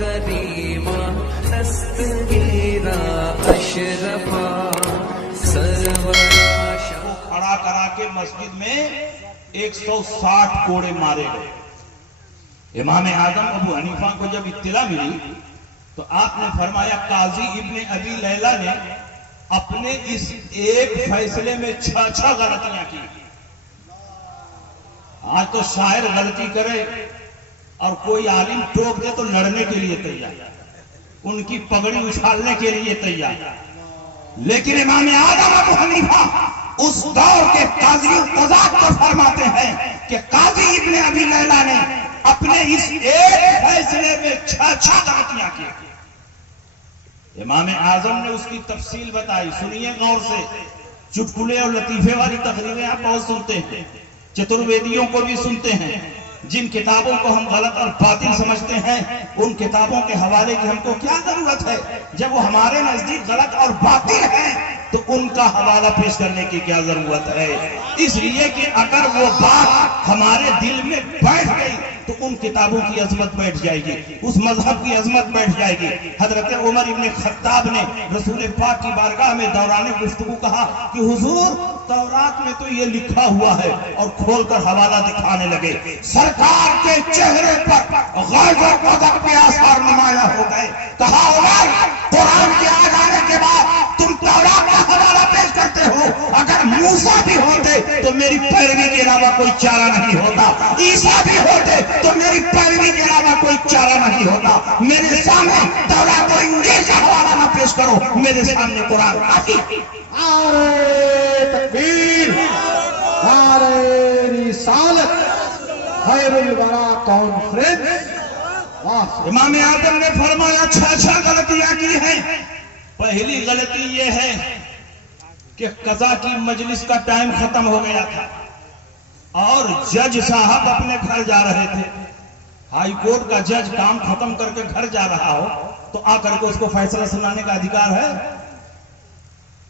کریما دستگیرا اشرفا سرورا کھڑا کرا کے مسجد میں 160 کوڑے مارے گئے. امام اعظم ابو حنیفہ کو جب اطلاع ملی تو آپ نے فرمایا قاضی ابن ابی لیلہ نے اپنے اس ایک فیصلے میں 6 غلطیاں کی. آج تو شاعر غلطی کرے اور کوئی عالم ٹوک دے تو لڑنے کے لیے تیار, ان کی پگڑی اچھالنے کے لیے تیار. لیکن امام اعظم ابو حنیفہ اس دور کے قاضی قضات کو فرماتے ہیں کہ قاضی ابن ابی لیلہ نے اپنے اس ایک فیصلے میں 6 غلطیاں کی. امام اعظم نے اس کی تفصیل بتائی. سنیے غور سے, چٹکلے اور لطیفے والی تقریریں آپ بہت سنتے ہیں, چترویدیوں کو بھی سنتے ہیں. جن کتابوں کو ہم غلط اور باطل سمجھتے ہیں ان کتابوں کے حوالے کی ہم کو کیا ضرورت ہے؟ جب وہ ہمارے نزدیک غلط اور باطل ہیں تو ان کا حوالہ پیش کرنے کی کیا ضرورت ہے؟ اس لیے کہ اگر وہ بات ہمارے دل میں بیٹھ گئی تو ان کتابوں کی عظمت بیٹھ جائے گی, اس مذہب کی عظمت بیٹھ جائے گی. حضرت عمر ابن خطاب نے رسول پاک کی بارگاہ میں دوران گفتگو کہا کہ حضور تورات میں تو یہ لکھا ہوا ہے, اور کھول کر حوالہ دکھانے لگے. سرکار کے چہرے پر غیظ و غضب کے آثار نمایاں ہو گئے. کہا عمر, قرآن کے آ جانے کے بعد تم تورات کا حوالہ پیش کرتے ہو, اگر موسیٰ بھی ہوتے تو میری پیروی کے علاوہ کوئی چارہ نہیں ہوتا, عیسیٰ بھی ہوتے تو میری پیروی کے علاوہ کوئی چارہ نہیں ہوتا. میرے سامنے تورات و انجیل کا حوالہ نہ پیش کرو, میرے سامنے قرآن کافی. نعرہ تکبیر, نعرہ رسالت, خیر الورا کانفرنس. امام اعظم نے فرمایا 6 غلطیاں کی ہیں. پہلی غلطی یہ ہے کہ قضا کی مجلس کا ٹائم ختم ہو گیا تھا اور جج صاحب اپنے گھر جا رہے تھے. ہائی کورٹ کا جج کام ختم کر کے گھر جا رہا ہو تو آ کر کے اس کو فیصلہ سنانے کا ادھیکار ہے؟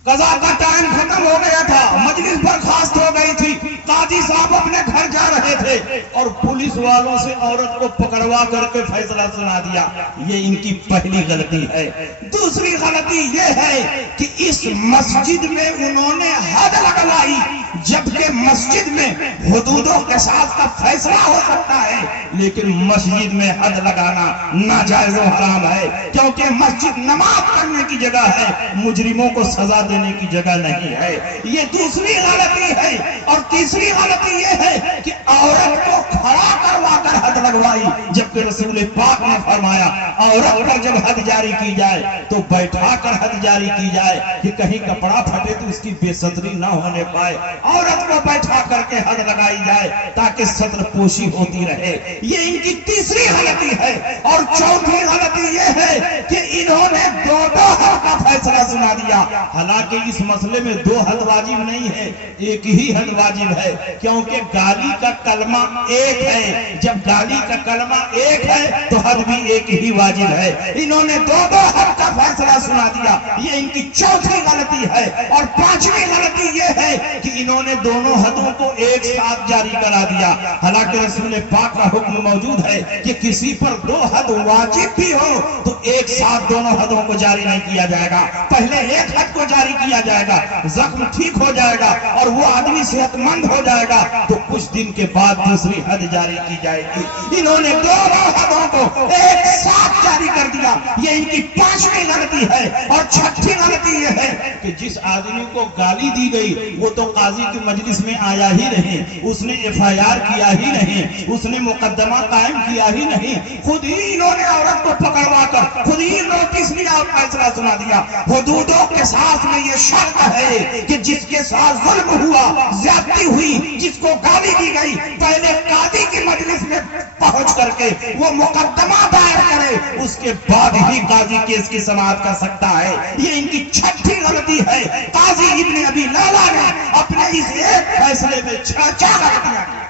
قضا کا ٹائم ختم ہو گیا تھا, مجلس برخاست ہو گئی تھی, قاضی صاحب اپنے گھر جا رہے تھے اور پولیس والوں سے عورت کو پکڑوا کر کے فیصلہ سنا دیا. یہ ان کی پہلی غلطی ہے. دوسری غلطی یہ ہے کہ اس مسجد میں انہوں نے حد لگوائی, جبکہ مسجد میں حدودوں کے ساتھ کا فیصلہ ہو سکتا ہے, لیکن مسجد میں حد لگانا ناجائز و حرام ہے, کیونکہ مسجد نماز پڑھنے کی جگہ ہے, مجرموں کو سزا دینے کی جگہ نہیں ہے. یہ دوسری غلطی ہے. اور تیسری غلطی یہ ہے کہ عورت کو کھڑا کروا کر حد لگوائی, جبکہ رسول پاک نے فرمایا عورت پر جب حد جاری کی جائے تو بیٹھا کر حد جاری کی جائے کہ کہیں کپڑا پھٹے تو اس کی بے ستری نہ ہونے پائے. عورت کو بیٹھا کر کے حد لگائی جائے تاکہ ستر پوشی ہوتی رہے. یہ ان کی تیسری غلطی ہے. اور چوتھی غلطی یہ ہے کہ انہوں نے 2 حد کا فیصلہ سنا دیا. حالانکہ اس مسئلے میں 2 حد واجب نہیں ہے, ایک ہی حد واجب ہے, کیونکہ گالی کا کلمہ ایک ہے. جب گالی کا کلمہ ایک ہے تو حد بھی ایک ہی واجب ہے. انہوں نے 2 حد کا فیصلہ سنا دیا. یہ ان کی چوتھی غلطی ہے. اور 5ویں غلطی یہ ہے کہ انہوں نے دونوں حدوں کو ایک ساتھ جاری کرا دیا. حالانکہ رسول پاک کا حکم موجود ہے کہ کسی پر 2 حد واجب بھی ہو تو ایک ساتھ دونوں حدوں کو جاری نہیں کیا جائے گا. پہلے ایک حد کو جاری کیا جائے گا, زخم ٹھیک ہو جائے گا اور وہ آدمی صحت مند ہو جائے گا, تو کچھ دن کے بعد دوسری حد جاری کی جائے گی. انہوں نے دونوں حدوں کو ایک ساتھ جاری کر دیا. یہ ان کی 5ویں غلطی ہے. اور 6ٹھی غلطی یہ ہے کہ جس آدمی کو گالی دی گئی وہ تو قاضی کی مجلس میں آیا ہی نہیں, اس نے FIR کیا ہی نہیں, اس نے مقدمہ قائم کیا ہی نہیں, خود ہی انہوں نے عورت کو پکڑوا کر خود ہی نوٹس لیا اور فیصلہ سنا دیا. حدودوں کے ساتھ میں یہ شرط ہے کہ جس کے ساتھ ظلم ہوا, زیادتی ہوئی, جس کو گالی دی گئی, پہلے قاضی کی مجلس میں پہنچ کر کے وہ مقدمہ دائر کرے, اس کے بعد ہی قاضی کیس کی سماعت کر سکتا ہے. یہ ان کی 6ٹھی غلطی ہے. قاضی ابن ابی لیلہ نے اپنے اس ایک فیصلے میں 6 غلطیاں کی.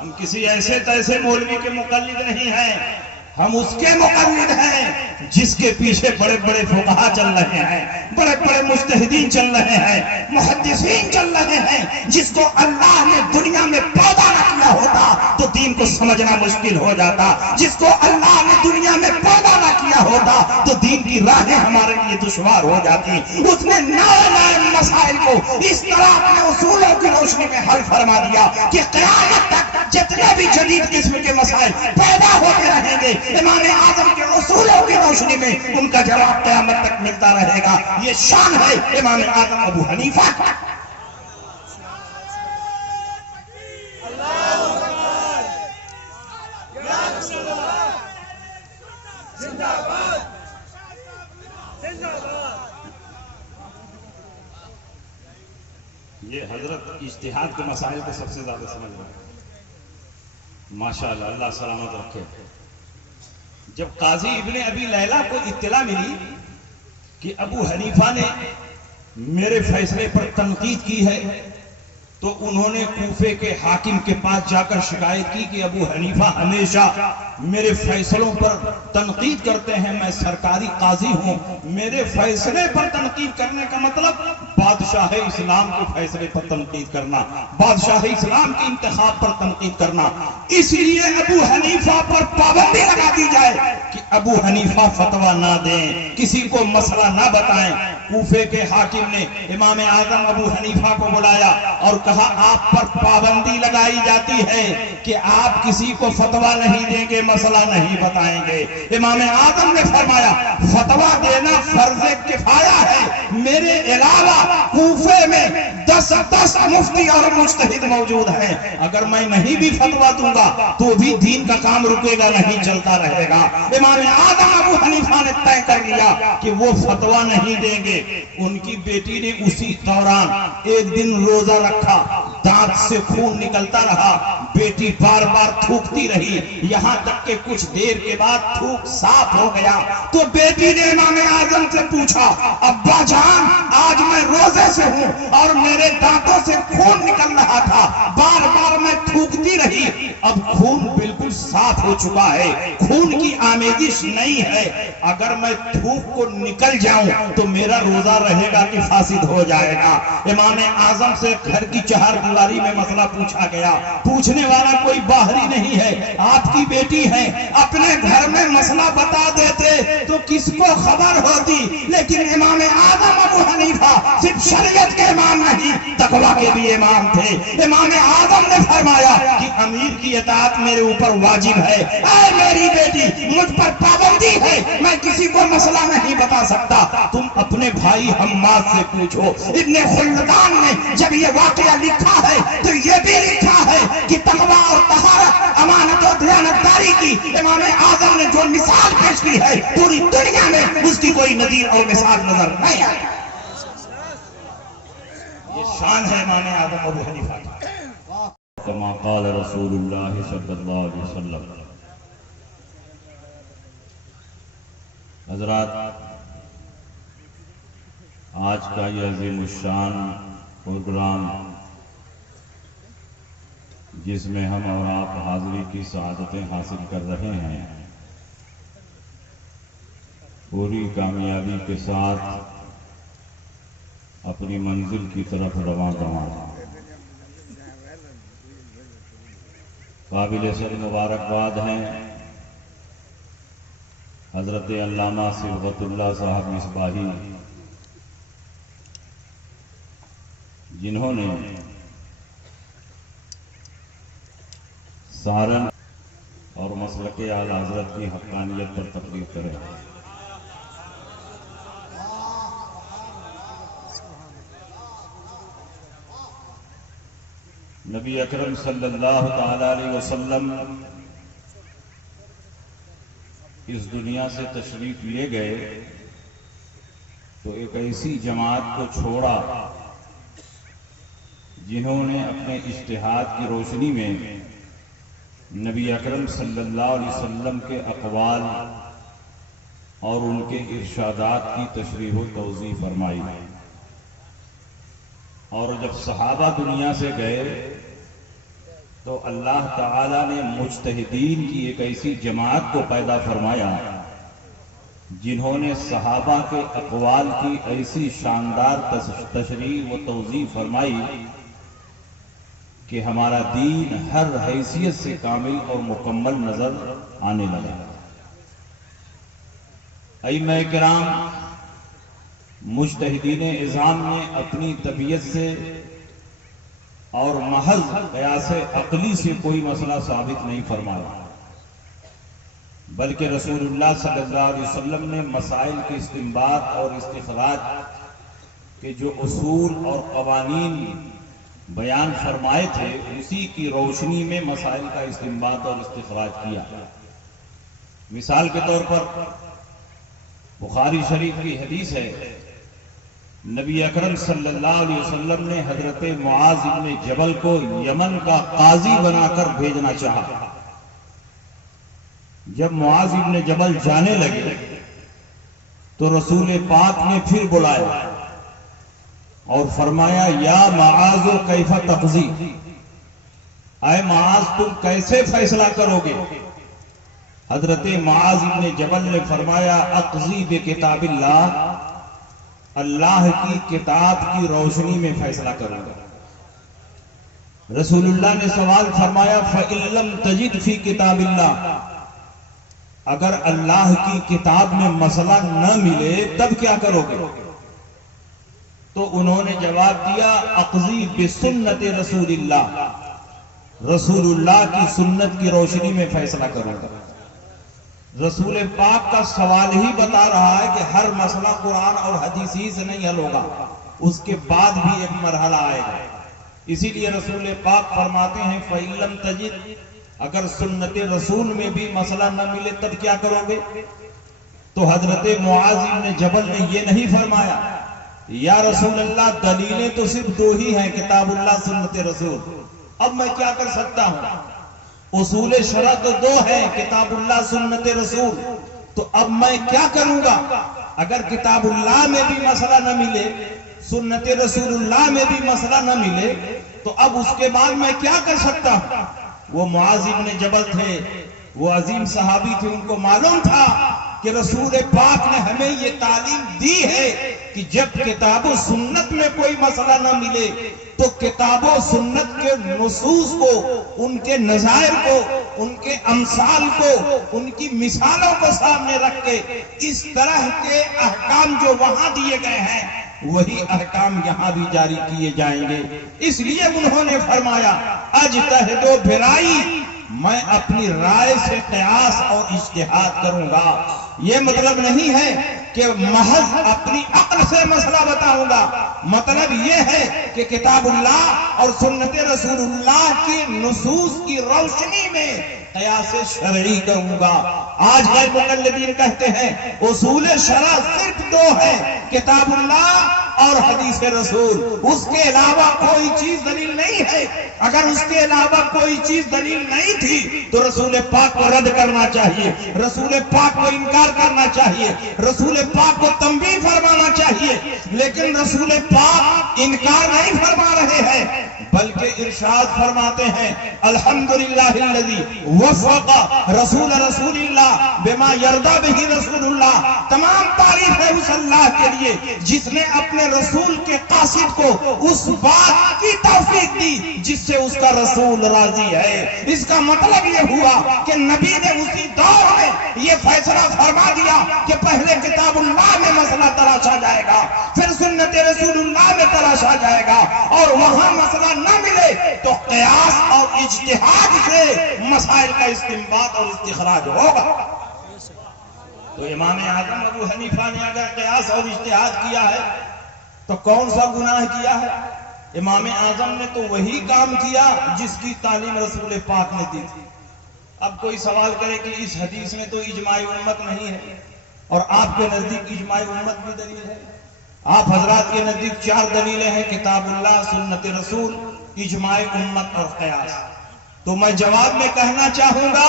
ہم کسی ایسے تیسے مولوی کے مقلد نہیں ہیں. ہم اس کے مقلد ہیں جس کے پیچھے بڑے بڑے فقہا چل رہے ہیں، بڑے بڑے مجتہدین چل رہے ہیں، محدثین چل رہے ہیں، جس کو اللہ نے دنیا میں پیدا نہ کیا ہوتا تو دین کو سمجھنا مشکل ہو جاتا، جس کو اللہ نے دنیا میں پیدا نہ کیا ہوتا تو دین کی راہیں ہمارے لیے دشوار ہو جاتی۔ اس نے نئے نئے مسائل کو اس طرح اپنے اصولوں کی روشنی میں حل فرما دیا کہ قیامت تک جتنے بھی جدید قسم کے مسائل پیدا ہوتے رہیں گے، امام اعظم کے اصولوں کی روشنی میں ان کا جواب قیامت تک ملتا رہے گا۔ یہ شان ہے امام اعظم ابو حنیفہ کا۔ یہ حضرت اجتہاد کے مسائل کو سب سے زیادہ سمجھ رہے ہیں، ماشاءاللہ، اللہ سلامت رکھے۔ جب قاضی ابن ابی لیلہ کو اطلاع ملی کہ ابو حنیفہ نے میرے فیصلے پر تنقید کی ہے تو انہوں نے کوفے کے حاکم کے پاس جا کر شکایت کی کہ ابو حنیفہ ہمیشہ میرے فیصلوں پر تنقید کرتے ہیں، میں سرکاری قاضی ہوں، میرے فیصلے پر تنقید کرنے کا مطلب بادشاہ اسلام کے فیصلے پر تنقید کرنا، بادشاہ اسلام کے انتخاب پر تنقید کرنا۔ اس لیے ابو حنیفہ پر پابندی لگا دی جائے کہ ابو حنیفہ فتویٰ نہ دیں، کسی کو مسئلہ نہ بتائیں۔ کوفے کے حاکم نے امام اعظم ابو حنیفہ کو بلایا اور کہا آپ پر پابندی لگائی جاتی ہے کہ آپ کسی کو فتویٰ نہیں دیں گے، مسئلہ نہیں بتائیں گے۔ امام اعظم نے فرمایا فتویٰ دینا فرض کفایہ ہے، میرے علاوہ کوفے میں 10 مفتی اور مجتہد موجود ہیں، اگر میں نہیں بھی فتویٰ دوں گا تو بھی دین کا کام رکے گا نہیں، چلتا رہے گا۔ امام اعظم ابو حنیفہ نے طے کر لیا کہ وہ فتویٰ نہیں دیں گے۔ ان کی بیٹی نے اسی دوران ایک دن روزہ رکھا، دانت سے خون نکلتا رہا، بیٹی بار بار تھوکتی رہی، یہاں تک کہ کچھ دیر کے بعد تھوک صاف ہو گیا تو بیٹی نے امام اعظم سے پوچھا ابا جان آج میں روزے سے ہوں اور میرے دانتوں سے خون نکل رہا تھا، بار بار میں تھوکتی رہی، اب خون بالکل صاف ہو چکا ہے، خون کی آمیزش نہیں ہے، اگر میں تھوک کو نکل جاؤں تو میرا روزہ رہے گا کہ فاسد ہو جائے گا۔ امام اعظم سے گھر کی چہار دیواری میں مسئلہ پوچھا گیا، پوچھنے والا کوئی باہری نہیں ہے، آپ کی بیٹی ہے، اپنے گھر میں مسئلہ بتا دیتے تو کس کو خبر ہوتی، لیکن امام اعظم ابو حنیفہ صرف شریعت کے امام نہیں تقویٰ کے بھی امام تھے۔ امام اعظم نے فرمایا کہ امیر کی اطاعت میرے اوپر واجب ہے، اے میری بیٹی مجھ پر پابندی ہے، میں کسی کو مسئلہ نہیں بتا سکتا، تم اپنے بھائی حماد سے پوچھو۔ ابن خلدان نے جب یہ واقعہ لکھا ہے تو یہ بھی لکھا ہے کہ تقویٰ اور طہارت، امانت اور دیانتداری کی امام اعظم نے جو مثال پیش کی ہے پوری دنیا میں اس کی کوئی نظیر اور مثال نظر نہیں آئی۔ یہ شان ہے امام اعظم ابو حنیفہ کا۔ کما قال رسول اللہ صلی اللہ علیہ وسلم۔ حضرات، آج کا یہ عظیم الشان پروگرام جس میں ہم اور آپ حاضری کی سعادتیں حاصل کر رہے ہیں، پوری کامیابی کے ساتھ اپنی منزل کی طرف رواں دواں۔ قابل سر مبارکباد ہیں حضرت علامہ صبغت اللہ صاحب مصباحی، جنہوں نے سہارن اور مسلک اعلیٰ حضرت کی حقانیت پر تقریر کرے۔ نبی اکرم صلی اللہ تعالی علیہ وسلم اس دنیا سے تشریف لے گئے تو ایک ایسی جماعت کو چھوڑا جنہوں نے اپنے اجتہاد کی روشنی میں نبی اکرم صلی اللہ علیہ وسلم کے اقوال اور ان کے ارشادات کی تشریح و توضیح فرمائی، اور جب صحابہ دنیا سے گئے تو اللہ تعالی نے مجتہدین کی ایک ایسی جماعت کو پیدا فرمایا جنہوں نے صحابہ کے اقوال کی ایسی شاندار تشریح و توضیح فرمائی کہ ہمارا دین ہر حیثیت سے کامل اور مکمل نظر آنے لگا۔ ائمہ کرام مجتہدین اعظام نے اپنی طبیعت سے اور محض قیاس عقلی سے کوئی مسئلہ ثابت نہیں فرمایا، بلکہ رسول اللہ صلی اللہ علیہ وسلم نے مسائل کے استنباط اور استخراج کے جو اصول اور قوانین بیان فرمائے تھے اسی کی روشنی میں مسائل کا استنباط اور استخراج کیا۔ مثال کے طور پر بخاری شریف کی حدیث ہے، نبی اکرم صلی اللہ علیہ وسلم نے حضرت معاذ بن جبل کو یمن کا قاضی بنا کر بھیجنا چاہا۔ جب معاذ بن جبل جانے لگے تو رسول پاک نے پھر بلایا اور فرمایا یا معاذ کیف تقضی، اے معاذ تم کیسے فیصلہ کرو گے؟ حضرت معاذ بن جبل نے فرمایا اقضی بکتاب اللہ، اللہ کی کتاب کی روشنی میں فیصلہ کروں گا۔ رسول اللہ نے سوال فرمایا فَإِن لَّمْ تَجِدْ فِي كِتَابِ اللَّهِ، اگر اللہ کی کتاب میں مسئلہ نہ ملے تب کیا کرو گے؟ تو انہوں نے جواب دیا اقضی بسنت رسول اللہ، رسول اللہ کی سنت کی روشنی میں فیصلہ کروں گا۔ رسول پاک کا سوال ہی بتا رہا ہے کہ ہر مسئلہ قرآن اور حدیث ہی سے نہیں حل ہوگا، اس کے بعد بھی ایک مرحلہ آئے گا۔ اسی لیے رسول پاک فرماتے ہیں فَإِن لَّمْ تَجِدْ، اگر سنت رسول میں بھی مسئلہ نہ ملے تب کیا کرو گے؟ تو حضرت معاذ بن جبل نے یہ نہیں فرمایا یا رسول اللہ دلیلیں تو صرف دو ہی ہیں، کتاب اللہ سنت رسول، اب میں کیا کر سکتا ہوں؟ اصول شرع تو دو ہیں، کتاب اللہ سنت رسول، تو اب میں کیا کروں گا؟ اگر کتاب اللہ میں بھی مسئلہ نہ ملے، سنت رسول اللہ میں بھی مسئلہ نہ ملے، تو اب اس کے بعد میں کیا کر سکتا ہوں؟ وہ معاذ بن جبل تھے، وہ عظیم صحابی تھے، ان کو معلوم تھا کہ رسول پاک نے ہمیں یہ تعلیم دی ہے کہ جب کتاب و سنت میں کوئی مسئلہ نہ ملے تو کتاب و سنت کے نصوص کو، ان کے نظائر کو، ان کے امثال کو، ان کی مثالوں کو سامنے رکھ کے اس طرح کے احکام جو وہاں دیے گئے ہیں وہی احکام یہاں بھی جاری کیے جائیں گے۔ اس لیے انہوں نے فرمایا اجتہد و برائی، میں اپنی رائے سے قیاس اور اجتہاد کروں گا۔ یہ مطلب نہیں ہے کہ محض اپنی عقل سے مسئلہ بتاؤں گا، مطلب یہ ہے کہ کتاب اللہ اور سنت رسول اللہ کی نصوص کی روشنی میں قیاس شرعی کہوں گا۔ آج غیر مقلدین کہتے ہیں اصول شرع صرف دو ہیں، کتاب اللہ اور حدیث رسول، اس کے علاوہ کوئی چیز دلیل نہیں ہے۔ اگر اس کے علاوہ کوئی چیز دلیل نہیں تھی تو رسول پاک کو رد کرنا چاہیے، رسول پاک کو انکار کرنا چاہیے، رسول پاک کو تنبیہ فرمانا چاہیے، لیکن رسول پاک انکار نہیں فرما رہے ہیں بلکہ ارشاد فرماتے ہیں الحمدللہ الذی وفق رسول اللہ بما یرضی بہ رسول اللہ، تمام تعریف ہے اس اللہ کے لیے جس نے اپنے رسول کے قاصد کو اس بات کی توفیق دی جس سے اس کا رسول راضی ہے۔ اس کا مطلب یہ ہوا کہ نبی نے اسی دور میں یہ فیصلہ فرما دیا کہ پہلے کتاب اللہ میں مسئلہ تلاشا جائے گا، پھر سنت رسول اللہ میں تلاشا جائے گا، اور وہاں مسئلہ نہ ملے تو قیاس اور اجتہاد سے مسائل کا استنباط اور استخراج ہوگا۔ تو امام اعظم ابو حنیفہ نے اگر قیاس اور اجتہاد کیا ہے تو کون سا گناہ کیا ہے؟ امام اعظم نے تو وہی کام کیا جس کی تعلیم رسول پاک نے دی تھی۔ اب کوئی سوال کرے کہ اس حدیث میں تو اجماع امت نہیں ہے، اور آپ کے نزدیک اجماع امت بھی دلیل ہے۔ آپ حضرات کے نزدیک 4 دلیلیں ہیں، کتاب اللہ، سنت رسول، اجماع امت اور قیاس۔ تو میں جواب میں کہنا چاہوں گا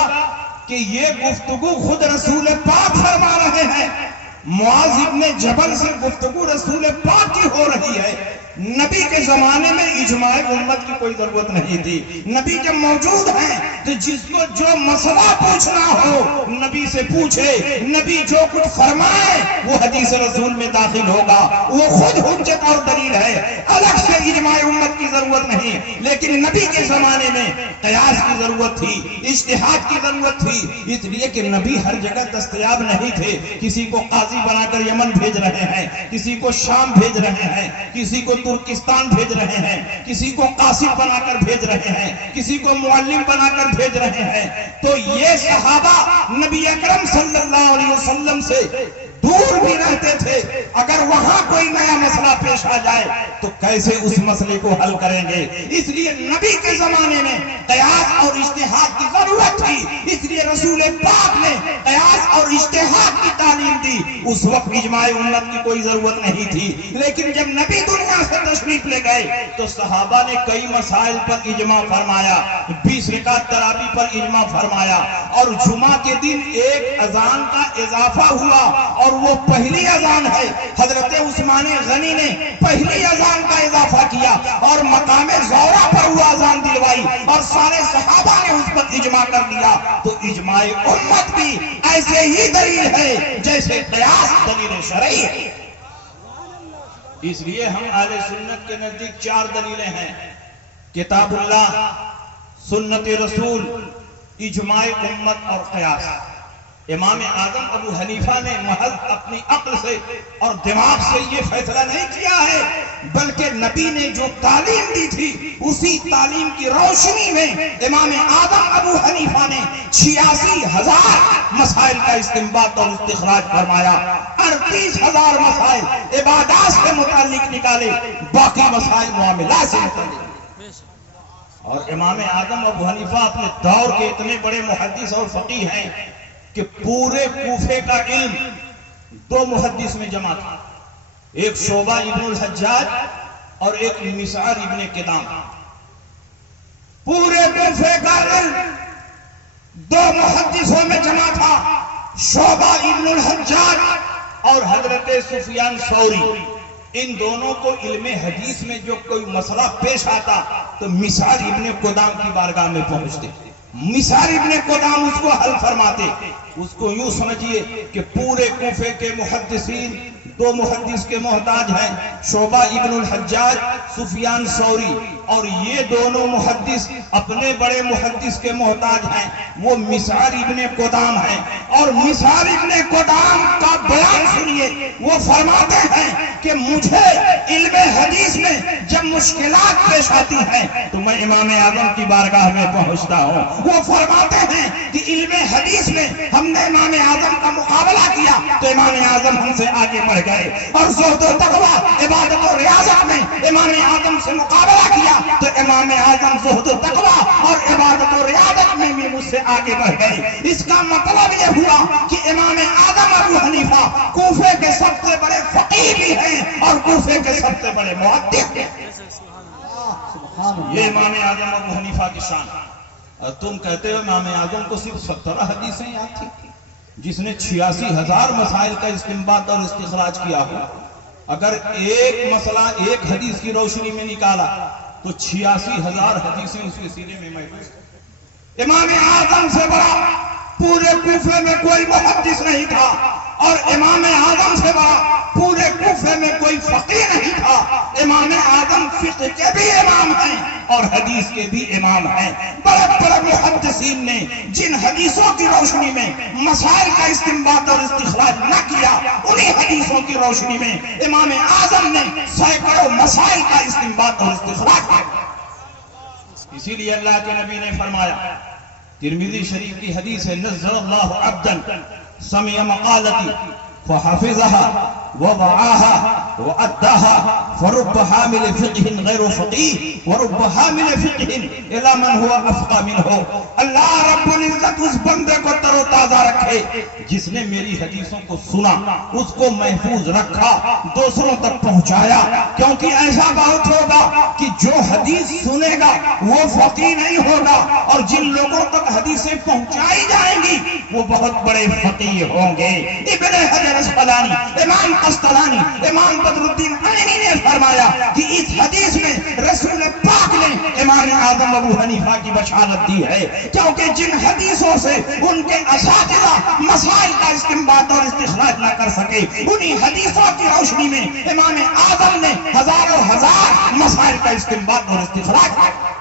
کہ یہ گفتگو خود رسول پاک فرما رہے ہیں، معاذ بن جبل سے گفتگو رسول پاک کی ہو رہی ہے۔ نبی کے زمانے میں اجماع امت کی کوئی ضرورت نہیں تھی. نبی جب موجود ہیں تو جس کو جو مسئلہ پوچھنا ہو نبی سے پوچھے, نبی جو کچھ فرمائے وہ حدیث رسول میں داخل ہوگا, وہ خود حجت اور دلیل ہے, الگ سے اجماع امت کی ضرورت نہیں. لیکن نبی کے زمانے میں قیاس کی ضرورت تھی, اجتہاد کی ضرورت تھی, اس لیے کہ نبی ہر جگہ دستیاب نہیں تھے. کسی کو قاضی بنا کر یمن بھیج رہے ہیں, کسی کو شام بھیج رہے ہیں, کسی کو ترکستان بھیج رہے ہیں, کسی کو قاصد بنا کر بھیج رہے ہیں, کسی کو معلم بنا کر بھیج رہے ہیں. تو یہ صحابہ نبی اکرم صلی اللہ علیہ وسلم سے دور بھی رہتے تھے. اگر وہاں کوئی نیا مسئلہ پیش آ جائے تو کیسے اس مسئلے کو حل کریں گے؟ اس لیے نبی کے زمانے میں قیاس اور اجتہاد کی ضرورت تھی. اس لیے رسول پاک نے قیاس اور اجتہاد کی تعلیم دی. اس وقت اجماع امت کی کوئی ضرورت نہیں تھی. لیکن جب نبی دنیا سے تشریف لے گئے تو صحابہ نے کئی مسائل پر اجماع فرمایا, 20 رکعت تراویح پر اجماع فرمایا, اور جمعہ کے دن ایک اذان کا اضافہ ہوا اور وہ پہلی اذان ہے. حضرت عثمان غنی نے پہلی اذان کا اضافہ کیا اور مقام زورہ پر وہ اذان دلوائی اور سارے صحابہ نے اس پر اجماع کر لیا. تو اجماع امت بھی ایسے ہی دلیل ہے جیسے قیاس دلیل شرعی ہے. اس لیے ہم اہل سنت کے نزدیک 4 دلیلیں ہیں: کتاب اللہ, سنت رسول, اجماع امت اور قیاس. امام اعظم ابو حنیفہ نے محض اپنی عقل سے اور دماغ سے یہ فیصلہ نہیں کیا ہے, بلکہ نبی نے جو تعلیم دی تھی اسی تعلیم کی روشنی میں امام اعظم ابو حنیفہ نے 86,000 مسائل کا استنباط اور استخراج فرمایا. 38,000 مسائل عبادات سے متعلق نکالے, باقی مسائل معاملات سے متعلق. اور امام اعظم ابو حنیفہ اپنے دور کے اتنے بڑے محدث اور فقیہ ہیں کہ پورے کوفے کا علم 2 محدث میں جمع تھا, ایک شعبہ ابن الحجاج اور ایک مسعر ابن کدام. پورے کوفے کا علم 2 محدثوں میں جمع تھا, شعبہ ابن الحجاج اور حضرت سفیان ثوری. ان دونوں کو علم حدیث میں جو کوئی مسئلہ پیش آتا تو مسعر ابن کدام کی بارگاہ میں پہنچتے, مسعر ابن کدام اس کو حل فرماتے. اس کو یوں سمجھیے کہ پورے کوفے کے محدثین 2 محدث کے محتاج ہیں, شعبہ ابن الحجاج, سفیان ثوری, اور یہ دونوں محدث اپنے بڑے محدث کے محتاج ہیں, وہ مسعر ابن کدام ہیں. اور مسعر ابن کدام کا بیان سنیے, وہ فرماتے ہیں کہ مجھے علم حدیث میں جب مشکلات پیش آتی ہیں تو میں امام اعظم کی بارگاہ میں پہنچتا ہوں. وہ فرماتے ہیں کہ علم حدیث میں ہم نے امام اعظم کا مقابلہ کیا تو امام اعظم ہم سے آگے بڑھ گئے, اور زہد و تقویٰ, عبادت و ریاضت میں امام اعظم سے مقابلہ کیا تو امام اعظم زہد و تقویٰ اور عبادت و ریاضت میں بھی مجھ سے آگے بڑھ گئے. اس کا مطلب یہ ہوا کہ امام اعظم ابو حنیفہ کوفے کے سب سے بڑے فقیہ بھی ہیں اور کوفے کے سب سے بڑے محدث ہیں. یہ امام اعظم ابو حنیفہ کی شان. تم کہتے ہو امام اعظم کو صرف 17 حدیثیں یاد تھی, جس نے 86,000 مسائل کا استنباط اور استخراج کیا ہو. اگر ایک مسئلہ ایک حدیث کی روشنی میں نکالا تو 86,000 حدیثیں اس کے سینے میں محفوظ ہیں. امام اعظم سے بڑا پورے کوفے میں کوئی محدث نہیں تھا, اور امام اعظم سے بڑا پورے کوفے میں کوئی فقیہ نہیں تھا. امام اعظم فقہ کے بھی امام ہیں اور حدیث کے بھی امام ہیں. بڑے بڑے محدثین نے جن حدیثوں کی روشنی میں مسائل کا استنباط اور استخراج نہ کیا, انہی حدیثوں کی روشنی میں امام اعظم نے سینکڑوں مسائل کا استنباط اور استخراج کیا. اسی لیے اللہ کے نبی نے فرمایا, ترمذی شریف کی حدیث ہے, نزل اللہ عبدا سمع مقالتی فحفظها ووعاها وأداها فرب حامل فقه غير فقيه ورب حامل فقه إلى من هو أفقى منه. اللہ رب العزت اس بندے کو تر و تازہ رکھے رکھے. جس نے میری حدیثوں کو سنا اس کو محفوظ رکھا, دوسروں تک پہنچایا. کیونکہ ایسا بہت ہوگا کہ جو حدیث سنے گا وہ فقیہ نہیں ہوگا, اور جن لوگوں تک حدیثیں پہنچائی جائیں گی وہ بہت بڑے فقیہ ہوں گے. ابن حجر اسقلانی, امام قسطلانی, امام بدر الدین عینی نے فرمایا کہ اس حدیث میں رسول پاک نے امام اعظم ابو حنیفہ کی بشارت دی ہے, کیونکہ جن حدیثوں سے ان کے اساتذہ مسائل کا استنباط اور استخراج نہ کر سکے, انہی حدیثوں کی روشنی میں امام اعظم نے ہزاروں ہزار مسائل کا استنباط اور استخراج کیا.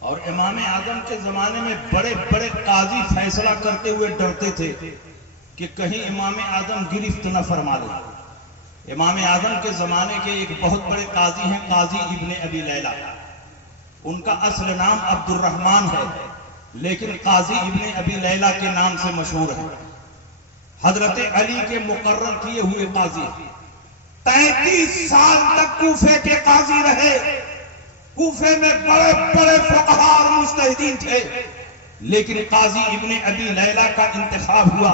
اور امام اعظم کے زمانے میں بڑے بڑے قاضی فیصلہ کرتے ہوئے ڈرتے تھے کہ کہیں امام اعظم گرفت نہ فرما دے. امام اعظم کے زمانے کے ایک بہت بڑے قاضی ہیں, قاضی ابن ابی لیلہ. ان کا اصل نام عبد الرحمن ہے, لیکن قاضی ابن ابی لیلہ کے نام سے مشہور ہے. حضرت علی کے مقرر کیے ہوئے قاضی, 33 سال تک کوفے کے قاضی رہے. کوفے میں بڑے بڑے فقہاء اور مجتہدین تھے, لیکن قاضی ابن ابی لیلہ کا انتخاب ہوا.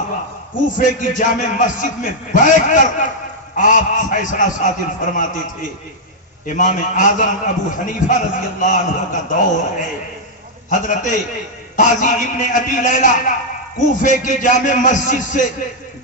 کوفے کی جامع مسجد میں بیٹھ کر آپ فیصلہ صادر فرماتے تھے. امام اعظم ابو حنیفہ رضی اللہ عنہ کا دور ہے. حضرت قاضی ابن ابی لیلہ کوفے کی جامع مسجد سے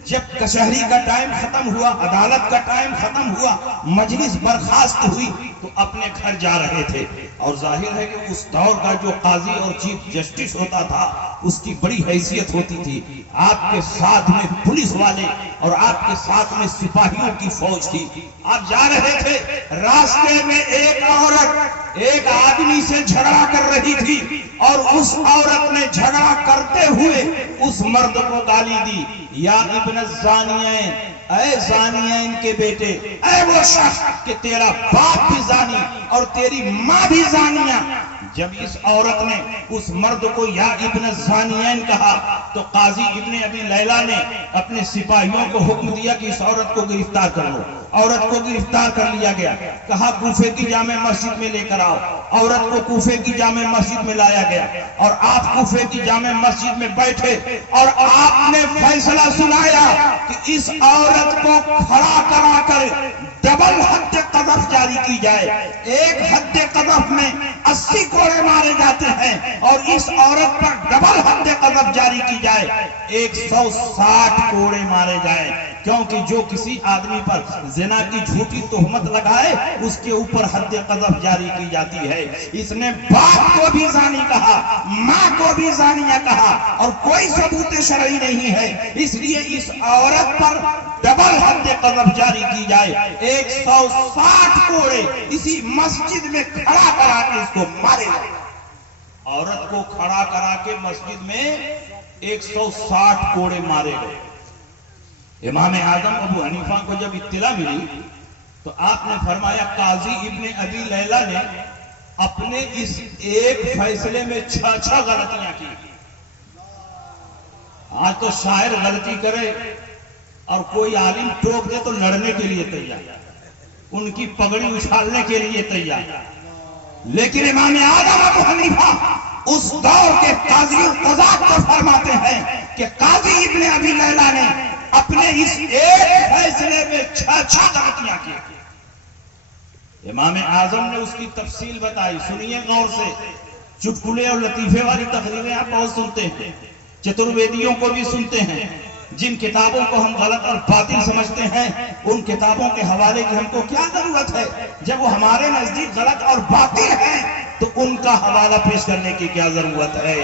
جب کچہری کا ٹائم ختم ہوا, عدالت کا ٹائم ختم ہوا, مجلس برخاست ہوئی تو اپنے گھر جا رہے تھے. اور ظاہر ہے کہ اس دور کا جو قاضی اور چیف جسٹس ہوتا تھا اس کی بڑی حیثیت ہوتی تھی. آپ کے ساتھ میں پولیس والے اور آپ کے ساتھ میں سپاہیوں کی فوج تھی. آپ جا رہے تھے, راستے میں ایک عورت ایک آدمی سے جھگڑا کر رہی تھی, اور اس عورت نے جھگڑا کرتے ہوئے اس مرد کو گالی دی, یا ابن الزانیین, اے زانیین کے بیٹے, اے وہ شخص کہ تیرا باپ بھی زانی اور تیری ماں بھی زانیہ. جب اس عورت نے اس مرد کو یا ابن الزانیین کہا تو قاضی ابن ابی لیلہ نے اپنے سپاہیوں کو حکم دیا کہ اس عورت کو گرفتار کر لو. عورت کو گرفتار کر لیا گیا, کہا کوفے کی جامع مسجد میں لے کر آؤ. عورت کو کوفے کی جامع مسجد میں لایا گیا, اور آپ کوفے کی جامع مسجد میں بیٹھے اور آپ نے فیصلہ سنایا کہ اس عورت کو کھڑا کرا کر ڈبل حد قذف جاری کی جائے. ایک حد قذف میں 80 کوڑے مارے جاتے ہیں, اور اس عورت پر ڈبل حد قذف جاری کی جائے, 160 کوڑے مارے جائے. کیونکہ جو کسی آدمی پر زنا کی جھوٹی تہمت لگائے اس کے اوپر حد قذف جاری کی جاتی ہے. اس نے باپ کو بھی زانی کہا, ماں کو بھی زانیہ کہا, اور کوئی ثبوت شرعی نہیں ہے, اس لیے اس عورت پر ڈبل حد قذف جاری کی جائے. 160 کوڑے اسی مسجد میں کھڑا کرا کے اس کو مارے گئے. عورت کو کھڑا کرا کے مسجد میں 160 کوڑے مارے گئے. امام اعظم ابو حنیفہ کو جب اطلاع ملی تو آپ نے فرمایا قاضی ابن ابی لیلہ نے اپنے اس ایک فیصلے میں 6 غلطیاں کی. آج تو شاعر غلطی کرے اور کوئی عالم ٹوک دے تو لڑنے کے لیے تیار, ان کی پگڑی اچھالنے کے لیے تیار. لیکن امام اعظم ابو حنیفہ اس دور کے قاضی القضات کو فرماتے ہیں کہ قاضی ابن ابی لیلہ نے اپنے اس ایک فیصلے میں 6 غلطیاں کی. امام اعظم نے اس کی تفصیل بتائی, سنیے غور سے. چٹکلے اور لطیفے والی تقریریں آپ بہت سنتے ہیں, چترویدیوں کو بھی سنتے ہیں. جن کتابوں کو ہم غلط اور باطل سمجھتے ہیں ان کتابوں کے حوالے کی ہم کو کیا ضرورت ہے؟ جب وہ ہمارے نزدیک غلط اور باطل ہیں تو ان کا حوالہ پیش کرنے کی کیا ضرورت ہے؟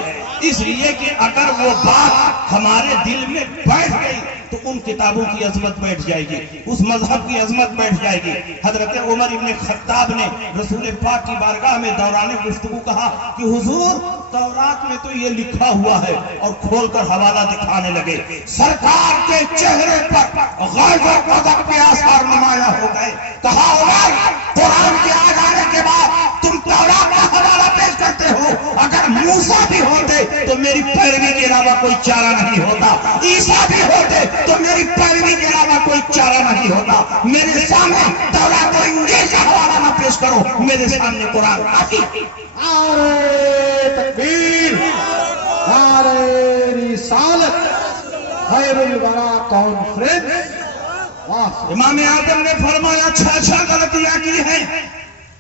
اس لیے کہ اگر وہ بات ہمارے دل میں بیٹھ گئی تو ان کتابوں کی عظمت بیٹھ جائے گی, اس مذہب کی عظمت بیٹھ جائے گی. حضرت عمر ابن خطاب نے رسول پاک کی بارگاہ میں دوران گفتگو کہا کہ حضور تورات میں تو یہ لکھا ہوا ہے, اور کھول کر حوالہ دکھانے لگے. سرکار کے چہرے پر غیظ و غضب کے آثار نمایاں ہو گئے. کہا عمر, قرآن کے آ جانے کے بعد تم تورات کا حوالہ پیش کرتے ہو, اگر موسیٰ بھی ہوتے تو میری پیروی کے علاوہ کوئی چارہ نہیں ہوتا, عیسیٰ بھی ہوتے تو میری پیروی کے علاوہ کوئی چارہ نہیں ہوتا. میرے سامنے تورات و انجیل کا حوالہ نہ پیش کرو, میرے سامنے قرآن کافی. نعرہ تکبیر, نعرہ رسالت خیر الورا کانفرنس. امام اعظم نے فرمایا 6 غلطیاں کی ہیں.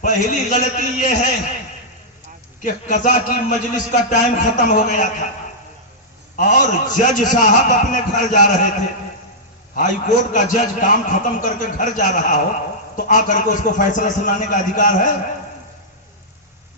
پہلی غلطی یہ ہے کہ قضا کی مجلس کا ٹائم ختم ہو گیا تھا اور جج صاحب اپنے گھر جا رہے تھے. ہائی کورٹ کا جج کام ختم کر کے گھر جا رہا ہو تو آ کر کے اس کو فیصلہ سنانے کا ادھیکار ہے؟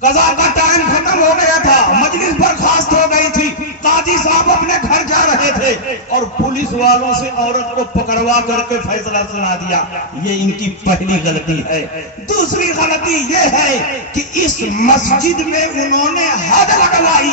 قضا کا ٹائم ختم ہو گیا تھا، مجلس برخاست ہو گئی تھی، قاضی صاحب اپنے گھر جا رہے تھے اور پولیس والوں سے عورت کو پکڑوا کر کے فیصلہ سنا دیا. یہ ان کی پہلی غلطی ہے. دوسری غلطی یہ ہے کہ اس مسجد میں انہوں نے حد لگوائی،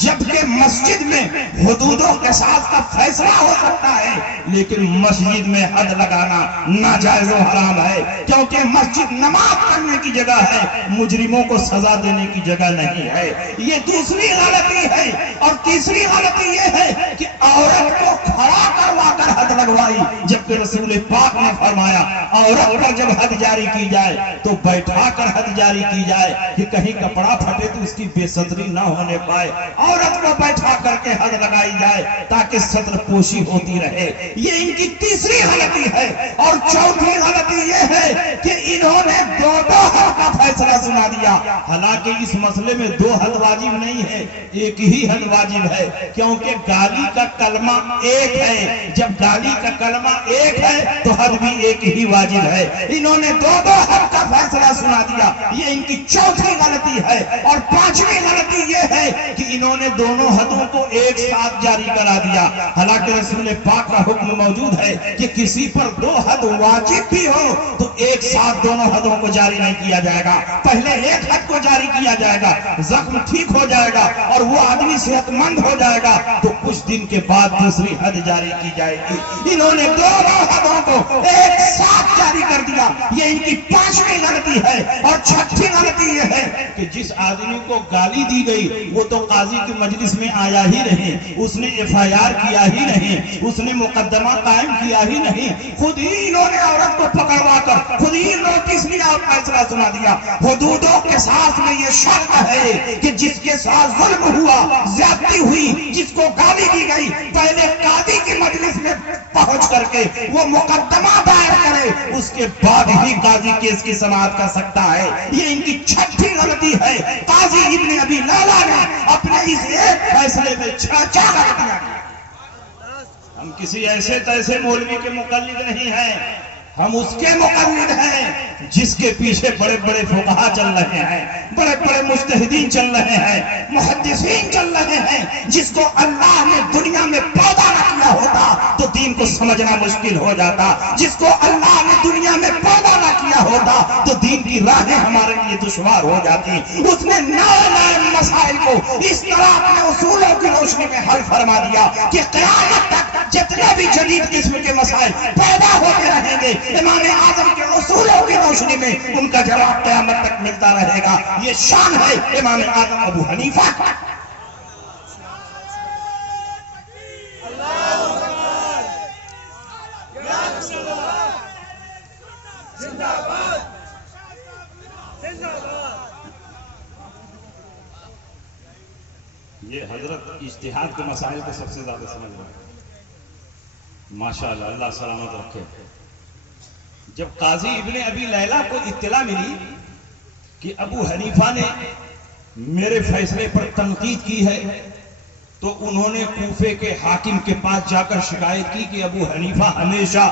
جبکہ مسجد میں حدودوں کے ساتھ کا فیصلہ ہو سکتا ہے، لیکن مسجد میں حد لگانا ناجائز و حرام ہے، کیونکہ مسجد نماز پڑھنے کی جگہ ہے، مجرموں کو سزا دینے کی جگہ نہیں ہے. یہ دوسری غلطی ہے. اور تیسری غلطی یہ ہے کہ عورت کو کھڑا کروا کر حد لگوائی، جبکہ رسول پاک نے فرمایا عورت پر جب حد جاری کی جائے تو بیٹھا کر حد جاری کی جائے کہ کہیں کپڑا پھٹے تو اس کی بے ستری نہ ہونے پائے. عورت کو بیٹھا کر کے حد لگائی جائے تاکہ ستر پوشی ہوتی رہے. یہ ان کی تیسری غلطی ہے. اور چوتھی غلطی یہ ہے کہ انہوں نے دو حد کا فیصلہ سنا دیا. حالانکہ اس مسئلے میں 2 حد واجب نہیں ہے، ایک ہی حد واجب ہے، کیونکہ گالی کا کلمہ ایک ہے. جب گالی کا کلمہ ایک ہے تو حد بھی ایک ہی واجب ہے. انہوں نے 2 حد کا فیصلہ سنا دیا. یہ ان کی چوتھی غلطی ہے. اور 5ویں غلطی یہ ہے کہ انہوں نے دونوں حدوں کو ایک ساتھ جاری کرا دیا. حالانکہ رسول پاک کا حکم موجود ہے کہ کسی پر 2 حد واجب بھی ہو تو ایک ساتھ دونوں حدوں کو جاری نہیں کیا جائے گا. پہلے ایک حد کو جاری کیا جائے گا، زخم ٹھیک ہو جائے گا اور وہ آدمی صحت مند ہو جائے گا تو کچھ دن کے بعد دوسری حد جاری کی جائے گی. انہوں نے دونوں حدوں کو ایک ساتھ جاری کر دیا. یہ ان کی 5ویں غلطی ہے. اور 6ٹھی غلطی یہ ہے کہ جس آدمی کو گالی دی گئی وہ تو قاضی کی مجلس میں آیا ہی نہیں، اس نے FIR کیا ہی نہیں، اس نے مقدمہ قائم کیا ہی نہیں. خود ہی انہوں نے عورت کو پکڑوا کر خود ہی نوٹس لیا اور فیصلہ سنا دیا. حدودوں کے ساتھ میں یہ شرط ہے کہ جس کے ساتھ ظلم ہوا، زیادتی ہوئی، جس کو گالی دی گئی، پہلے قاضی کی مجلس میں پہنچ کر کے وہ مقدمہ دائر کرے، اس کے بعد ہی قاضی کیس کی سماعت کر سکتا ہے. یہ ان کی 6ٹھی غلطی ہے. قاضی ابن ابی لیلہ نے اپنے اس ایک فیصلے میں 6 غلطیاں کی. ہم کسی ایسے تیسے مولوی کے مقلد نہیں ہیں، ہم اس کے مقلد ہیں جس کے پیچھے بڑے بڑے فقہا چل رہے ہیں، بڑے بڑے مجتہدین چل رہے ہیں، محدثین چل رہے ہیں. جس کو اللہ نے دنیا میں پیدا نہ کیا ہوتا تو دین کو سمجھنا مشکل ہو جاتا. جس کو اللہ نے دنیا میں پیدا نہ کیا ہوتا تو دین کی راہیں ہمارے لیے دشوار ہو جاتی. اس نے نئے نئے مسائل کو اس طرح اپنے اصولوں کی روشنی میں حل فرما دیا کہ قیامت تک جتنے بھی جدید قسم کے مسائل پیدا ہوتے رہیں گے، امام اعظم کے اصولوں کی روشنی میں ان کا جواب قیامت تک ملتا رہے گا. یہ شان ہے امام اعظم ابو حنیفہ کا. یہ حضرت اجتہاد کے مسائل کو سب سے زیادہ سمجھ رہے ہیں. ماشاءاللہ، اللہ سلامت رکھے. جب قاضی ابن ابی لیلہ کو اطلاع ملی کہ ابو حنیفہ نے میرے فیصلے پر تنقید کی ہے تو انہوں نے کوفے کے حاکم کے پاس جا کر شکایت کی کہ ابو حنیفہ ہمیشہ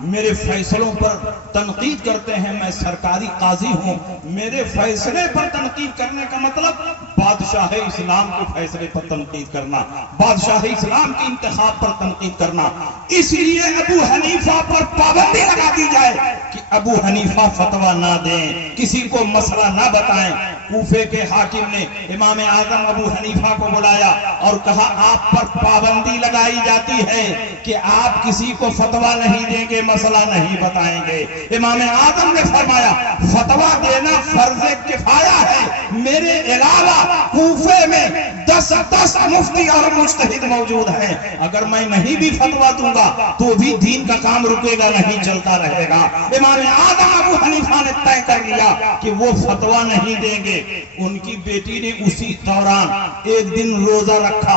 میرے فیصلوں پر تنقید کرتے ہیں، میں سرکاری قاضی ہوں، میرے فیصلے پر تنقید کرنے کا مطلب بادشاہ اسلام کے فیصلے پر تنقید کرنا، بادشاہ اسلام کے انتخاب پر تنقید کرنا. اس لیے ابو حنیفہ پر پابندی لگا دی جائے کہ ابو حنیفہ فتویٰ نہ دیں، کسی کو مسئلہ نہ بتائیں. کوفے کے حاکم نے امام اعظم ابو حنیفہ کو بلایا اور کہا آپ پر پابندی لگائی جاتی ہے کہ آپ کسی کو فتویٰ نہیں دیں گے، مسئلہ نہیں بتائیں گے. امام اعظم نے فرمایا فتویٰ دینا فرض کفایہ ہے، میرے علاوہ کوفے میں 10 مفتی اور مجتہد موجود ہیں، اگر میں نہیں بھی فتویٰ دوں گا تو بھی دین کا کام رکے گا نہیں، چلتا رہے گا. امام اعظم ابو حنیفہ نے طے کر لیا کہ وہ فتویٰ نہیں دیں گے. ان کی بیٹی نے اسی دوران ایک دن روزہ رکھا.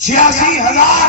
86,000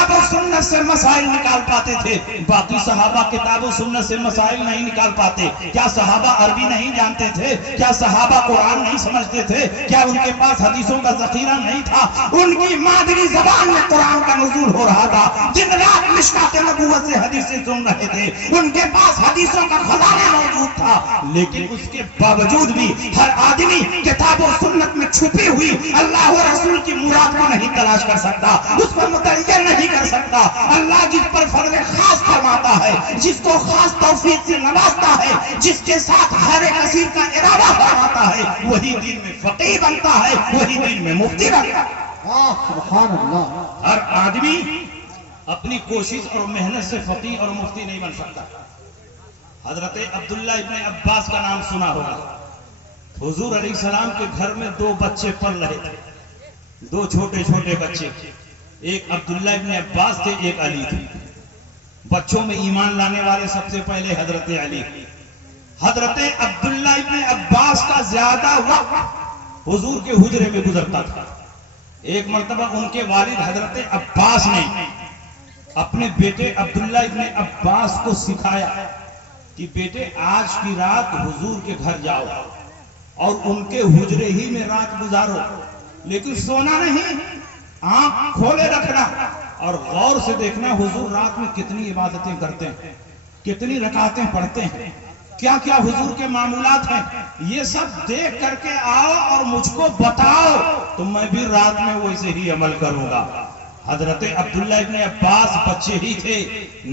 کتاب و سنت سے مسائل نکال پاتے تھے، باقی صحابہ کتاب و سنت سے مسائل نہیں نکال پاتے۔ کیا صحابہ عربی نہیں جانتے تھے؟ کیا صحابہ قرآن نہیں سمجھتے تھے؟ کیا ان کے پاس حدیثوں کا ذخیرہ نہیں تھا؟ ان کی مادری زبان میں قرآن کا نزول ہو رہا تھا، دن رات مشکات نبوت سے حدیثیں سن رہے تھے، ان کے پاس حدیثوں کا خزانہ موجود تھا، لیکن اس کے باوجود بھی ہر آدمی کتاب و سنت میں چھپی ہوئی اللہ و رسول کی مراد کو نہیں تلاش کر سکتا، اس پر متعین نہیں کر سکتا۔ اللہ جس پر فضل خاص فرماتا ہے، جس کو خاص توفیق سے نوازتا ہے، جس کے ساتھ ہر کثیر کا ارادہ فرماتا ہے، وہی دین میں فقیہ بنتا ہے، وہی دین میں مفتی بنتا ہے۔ سبحان اللہ۔ ہر آدمی اپنی کوشش اور محنت سے فقیہ اور مفتی نہیں بن سکتا۔ حضرت عبداللہ ابن عباس کا نام سنا ہوگا۔ حضور علیہ السلام کے گھر میں 2 بچے پل رہے تھے، 2 چھوٹے چھوٹے بچے، ایک عبداللہ ابن عباس تھے، ایک علی تھے۔ بچوں میں ایمان لانے والے سب سے پہلے حضرت علی۔ حضرت عبداللہ ابن عباس کا زیادہ وقت حضور کے حجرے میں گزرتا تھا۔ ایک مرتبہ ان کے والد حضرت عباس نے اپنے بیٹے عبداللہ ابن عباس کو سکھایا کہ بیٹے آج کی رات حضور کے گھر جاؤ اور ان کے حجرے ہی میں رات گزارو، لیکن سونا نہیں، آنکھ کھولے رکھنا اور غور سے دیکھنا حضور رات میں کتنی عبادتیں کرتے ہیں، کتنی رکعتیں پڑھتے ہیں، کیا کیا حضور کے معمولات ہیں، یہ سب دیکھ کر کے آؤ اور مجھ کو بتاؤ تو میں بھی رات میں ویسے ہی عمل کروں گا۔ حضرت عبداللہ ابن عباس بچے ہی تھے،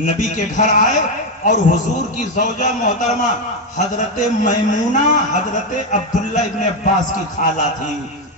نبی کے گھر آئے اور حضور کی زوجہ محترمہ حضرت میمونہ حضرت عبداللہ ابن عباس کی خالہ تھی،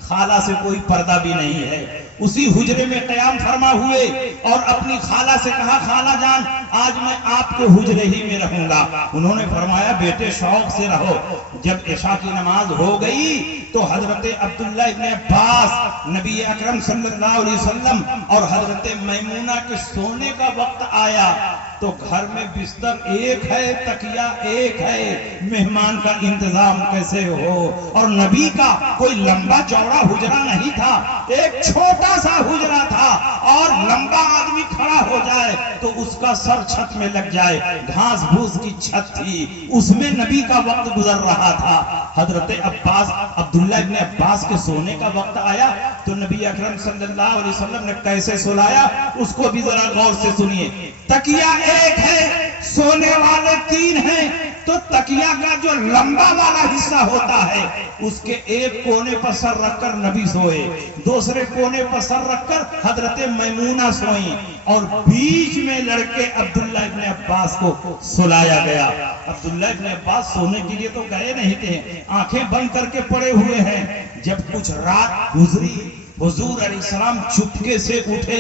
خالہ سے کوئی پردہ بھی نہیں ہے، اسی حجرے میں قیام فرما ہوئے اور اپنی خالہ سے کہا خالہ جان آج میں آپ کے حجرے ہی میں رہوں گا۔ انہوں نے فرمایا بیٹے شوق سے رہو۔ جب عشاء کی نماز ہو گئی تو حضرت عبداللہ ابن عباس، نبی اکرم صلی اللہ علیہ وسلم اور حضرت میمونہ کے سونے کا وقت آیا تو گھر میں بستر ایک ہے، تکیہ ایک ہے، مہمان کا انتظام کیسے ہو؟ اور نبی کا کوئی لمبا چوڑا حجرہ نہیں تھا، ایک چھوٹا سا حجرہ تھا اور لمبا آدمی کھڑا ہو جائے تو اس کا سر چھت میں لگ جائے، گھاس بھوس کی چھت تھی، اس میں نبی کا وقت گزر رہا تھا۔ حضرت عباس عبداللہ ابن عباس کے سونے کا وقت آیا تو نبی اکرم صلی اللہ علیہ وسلم نے کیسے سلایا اس کو بھی ذرا غور سے سنیے۔ تکیہ ایک ہے، سونے والے 3 ہیں، تو تکیہ کا جو لمبا والا حصہ ہوتا ہے اس کے ایک کونے پر سر رکھ کر نبی سوئے، دوسرے کونے پر سر رکھ کر حضرت میمونہ سوئیں اور بیچ میں لڑکے عبداللہ ابن عباس کو سلایا گیا۔ عبداللہ ابن عباس سونے کے لیے تو گئے نہیں تھے، آنکھیں بند کر کے پڑے ہوئے ہیں۔ جب کچھ رات گزری حضور علیہ السلام چپکے سے اٹھے،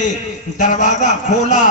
دروازہ کھولا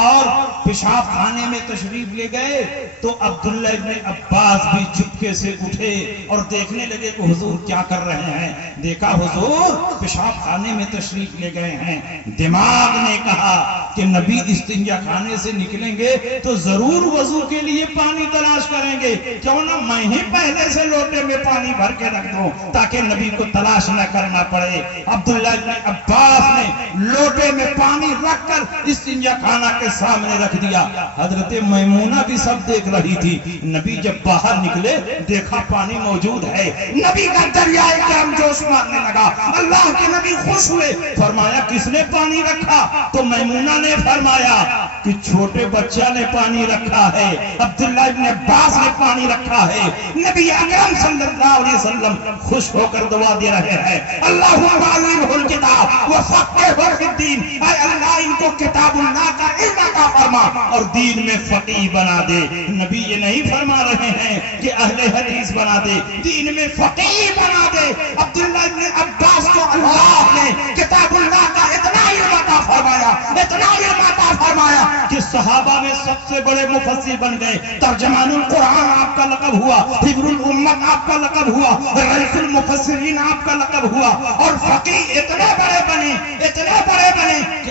اور پیشاب خانے میں تشریف لے گئے تو عبداللہ ابن عباس بھی چپکے سے اٹھے اور دیکھنے لگے کہ حضور کیا کر رہے ہیں۔ دیکھا حضور پیشاب خانے میں تشریف لے گئے ہیں۔ دماغ نے کہا کہ نبی استنجا خانے سے نکلیں گے تو ضرور وضو کے لیے پانی تلاش کریں گے، کیوں نہ میں ہی پہلے سے لوٹے میں پانی بھر کے رکھ دوں تاکہ نبی کو تلاش نہ کرنا پڑے۔ عبداللہ ابن عباس نے لوٹے میں پانی رکھ کر استنجا خانہ کے سامنے رکھ دیا۔ حضرت میمونہ بھی سب دیکھ رہی تھی۔ نبی جب باہر نکلے دیکھا پانی موجود ہے، نبی کا دریائے کرم جوش مارنے لگا۔ اللہ کے نبی خوش ہوئے، فرمایا کس نے پانی رکھا؟ تو میمونہ نے فرمایا کہ چھوٹے بچہ نے پانی رکھا ہے، عبداللہ ابن عباس نے پانی رکھا ہے۔ نبی اکرم صلی اللہ علیہ وسلم خوش ہو کر دعا دے رہے ہیں، اللہم علمہ الکتاب وفقہہ فی الدین، اے اللہ ان کو کتاب اللہ کا علم عطا فرما اور دین میں فقیہ بنا دے۔ نبی یہ نہیں فرما رہے ہیں کہ اہل حدیث بنا دے، دین میں فقیہ بنا دے۔ عبداللہ ابن عباس کو اللہ نے کتاب اللہ کا اتنا علم عطا فرمایا، اتنا علم عطا فرمایا کہ صحابہ میں سب سے بڑے مفسر بن گئے۔ ترجمان القرآن آپ کا لقب ہوا، حبر الامت آپ کا لقب ہوا، رئیس المفسرین آپ کا لقب ہوا، اور فقیہ اتنے بڑے بنے کہ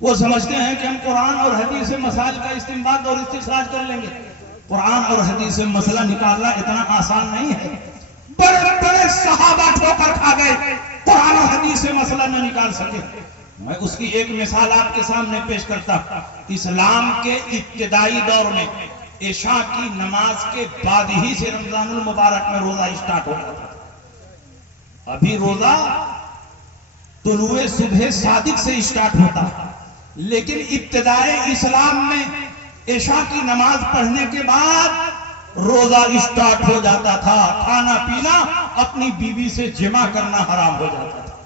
وہ سمجھتے ہیں کہ ہم قرآن اور حدیث سے مسائل کا استنباط اور استخراج کر لیں گے. قرآن اور حدیث سے مسئلہ نکالنا اتنا آسان نہیں ہے. بڑے بڑے صحابہ ٹھوکر کھا گئے, قرآن اور حدیث سے مسئلہ نہ نکال سکے. میں اس کی ایک مثال آپ کے سامنے پیش کرتا. اسلام کے ابتدائی دور میں عشاء کی نماز کے بعد ہی سے رمضان المبارک میں روزہ اسٹارٹ ہوتا تھا. ابھی روزہ طلوع صبح صادق سے اسٹارٹ ہوتا, لیکن ابتدائی اسلام میں عشاء کی نماز پڑھنے کے بعد روزہ اسٹارٹ ہو جاتا تھا. کھانا پینا, اپنی بیوی سے جمع کرنا حرام ہو جاتا تھا.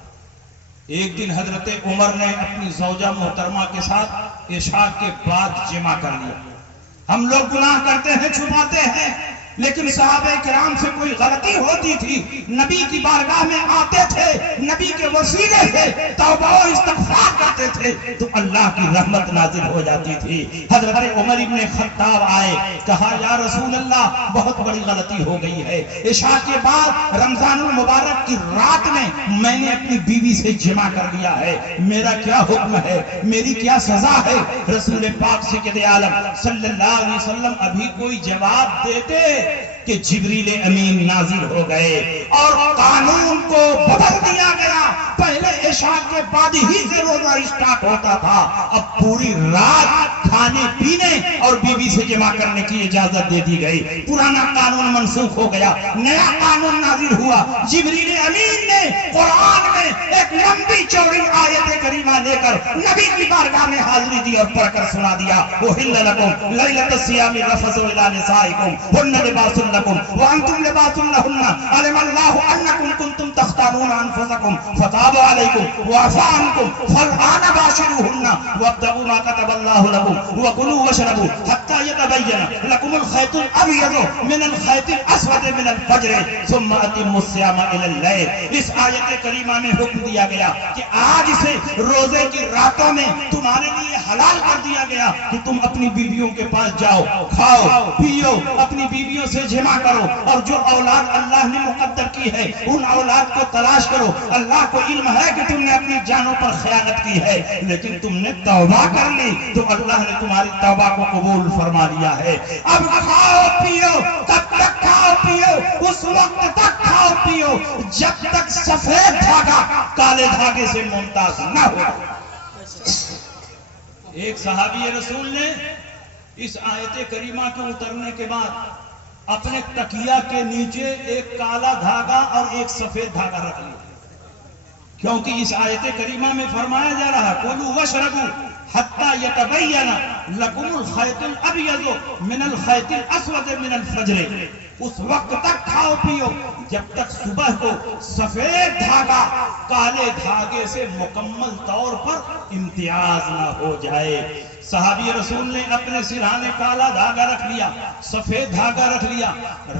ایک دن حضرت عمر نے اپنی زوجہ محترمہ کے ساتھ عشاء کے بعد جمع کر لیا. ہم لوگ گناہ کرتے ہیں, چھپاتے ہیں, لیکن صحابہ کرام سے کوئی غلطی ہوتی تھی, نبی کی بارگاہ میں آتے تھے, نبی کے وسیلے سے توبہ و استغفار کرتے تھے تو اللہ کی رحمت نازل ہو جاتی تھی. حضرت عمر ابن خطاب آئے, کہا یا رسول اللہ بہت بڑی غلطی ہو گئی ہے. عشاء کے بعد رمضان المبارک کی رات میں نے اپنی بیوی سے جمع کر لیا ہے, میرا کیا حکم ہے, میری کیا سزا ہے؟ رسول پاک سید عالم صلی اللہ علیہ وسلم ابھی کوئی جواب دیتے کہ جبریل امین نازل ہو گئے اور قانون کو بدل دیا گیا. پہلے عشاء کے بعد ہی سے روزہ اسٹارٹ ہوتا تھا, اب پوری رات کھانے پینے اور بیوی سے جمع کرنے کی اجازت دے دی گئی. پرانا قانون منسوخ ہو گیا, نیا قانون نازل ہوا. جبریل امین نے قرآن میں ایک لمبی چوڑی آیت کریمہ لے کر نبی کی بارگاہ میں حاضری دی اور پڑھ کر سنا دیا. احل لکم لیلۃ الصیام الرفث الی نسائکم ہن لباس لکم وانتم لباس لہن علم اللہ انکم کنتم تختانون انفسکم فتاب علیکم وعفی عنکم فالآن باشروہن وابتغوا ما کتب اللہ لکم وکلوا واشربوا حتی یتبین لکم الخیط الابیض من الخیط الاسود من الفجر ثم اتموا الصیام الی اللیل. اس آیت کریمہ میں حکم دیا گیا کہ آج سے روزے کی راتوں میں تمہارے لیے حلال کر دیا گیا کہ تم اپنی بیویوں کے پاس جاؤ, کھاؤ پیو, اپنی بیویوں سے جمع کرو, اور جو اولاد اللہ نے مقدر کی ہے ان اولاد کو تلاش کرو. اللہ کو علم ہے کہ تم نے اپنی جانوں پر خیانت کی ہے, لیکن تم نے توبہ کر لی تو اللہ نے تمہاری توبہ کو قبول فرما لیا ہے. اب کھاؤ پیو, کب تک کھاؤ پیو؟ اس وقت تک کھاؤ پیو جب تک سفید دھاگا کالے دھاگے سے ممتاز نہ ہو. ایک صحابی رسول نے اس آیت کریمہ کے اترنے کے بعد اپنے تکیہ کے نیچے ایک کالا دھاگا اور ایک سفید دھاگا رکھ لیا, کیونکہ اس آیت کریمہ میں فرمایا جا رہا کلوا واشربوا حتی یتبین لکم الخیط الابیض من الخیط الاسود من الفجر. اس وقت تک کھاؤ پیو جب تک صبح کو سفید دھاگا کالے دھاگے سے مکمل طور پر امتیاز نہ ہو جائے. صحابی رسول نے اپنے سرہانے کالا دھاگا رکھ لیا, سفید دھاگا رکھ لیا,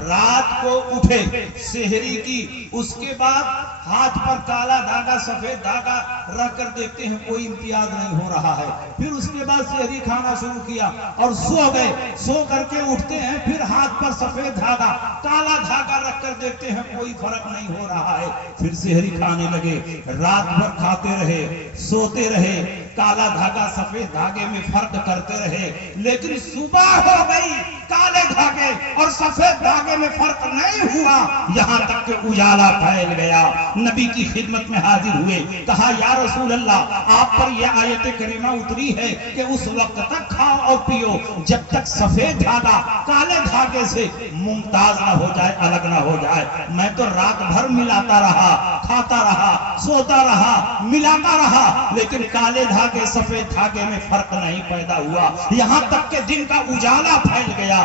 رات کو اٹھے, سحری کی, اس کے بعد ہاتھ پر کالا دھاگا سفید دھاگا رکھ کر دیکھتے ہیں کوئی امتیاز نہیں ہو رہا ہے. پھر اس کے بعد سحری کھانا شروع کیا اور سو گئے. سو کر کے اٹھتے ہیں, پھر ہاتھ پر سفید دھاگا کالا دھاگا رکھ کر دیکھتے ہیں کوئی فرق نہیں ہو رہا ہے. پھر سحری کھانے لگے, رات بھر کھاتے رہے, سوتے رہے, کالا دھاگا سفید دھاگے میں فرق کرتے رہے, لیکن صبح ہو گئی, کالے دھاگے اور سفید دھاگے میں فرق نہیں ہوا, یہاں تک کہ اجالا پھیل گیا. نبی کی خدمت میں حاضر ہوئے, کہا یا رسول اللہ آپ پر یہ آیت کریمہ اتری ہے کہ اس وقت تک کھاؤ اور پیو جب تک سفید دھاگا کالے دھاگے سے ممتاز نہ ہو جائے, الگ نہ ہو جائے. میں تو رات بھر ملاتا رہا, کھاتا رہا, سوتا رہا, ملاتا رہا, لیکن کالے دھاگے سفید دھاگے میں فرق نہیں پیدا ہوا, یہاں تک کہ دن کا اجالا پھیل گیا.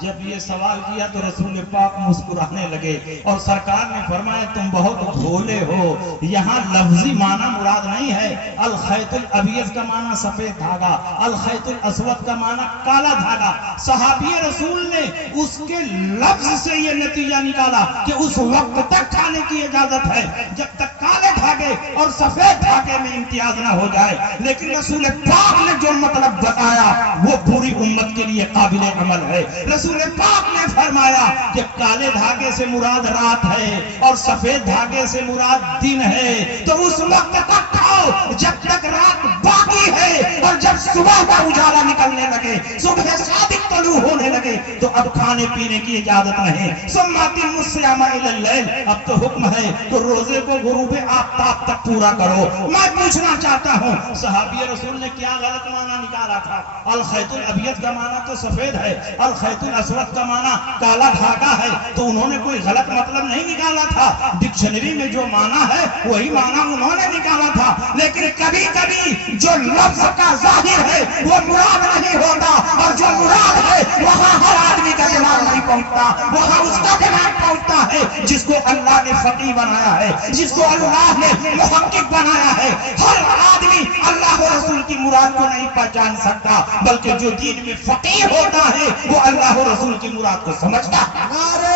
جب یہ سوال کیا تو رسول پاک مسکرانے لگے اور سرکار نے فرمایا تم بہت بھولے ہو, یہاں لفظی معنی مراد نہیں ہے. الخیط الابیض کا معنی سفید دھاگا, الخیط الاسود کا معنی کالا دھاگا. صحابی رسول نے اس کے لفظ سے یہ نتیجہ نکالا کہ اس وقت تک کھانے کی اجازت ہے جب تک کالے دھاگے اور سفید دھاگے میں امتیاز نہ ہو جائے. لیکن رسول پاک نے جو مطلب بتایا وہ پوری امت کے لیے قابل عمل ہے. رسول پاک نے فرمایا کہ کالے دھاگے سے مراد رات ہے اور سفید دھاگے سے مراد دن ہے, تو اس وقت تک کھاؤ جب تک رات باقی پانی ہے، اور جب صبح کا اجالا نکلنے لگے، صبح صادق طلوع ہونے لگے، تو اب کھانے پینے کی اجازت نہیں۔ ثم اتموا الصیام الی اللیل، اب تو حکم ہے تو روزے کو غروب آفتاب تک پورا کرو۔ میں پوچھنا چاہتا ہوں صحابی رسول نے کیا غلط معنی نکالا تھا؟ الخیط الابیض کا معنی تو سفید ہے، الخیط الاسود کا معنی کالا دھاگا ہے، تو انہوں نے کوئی غلط مطلب نہیں نکالا تھا۔ ڈکشنری میں جو معنی ہے وہی معنی انہوں نے نکالا تھا، لیکن کبھی کبھی جو لفظ کا ظاہر ہے وہ مراد نہیں ہوتا، اور جو مراد ہے وہاں ہر آدمی کا دماغ نہیں پہنچتا، وہاں اس کا دماغ پہنچتا ہے جس کو اللہ نے فقیہ بنایا ہے، جس کو اللہ نے محقق بنایا ہے۔ ہر آدمی اللہ و رسول کی مراد کو نہیں پہچان سکتا، بلکہ جو دین میں فقیہ ہوتا ہے وہ اللہ و رسول کی مراد کو سمجھتا ہے۔ نعرہ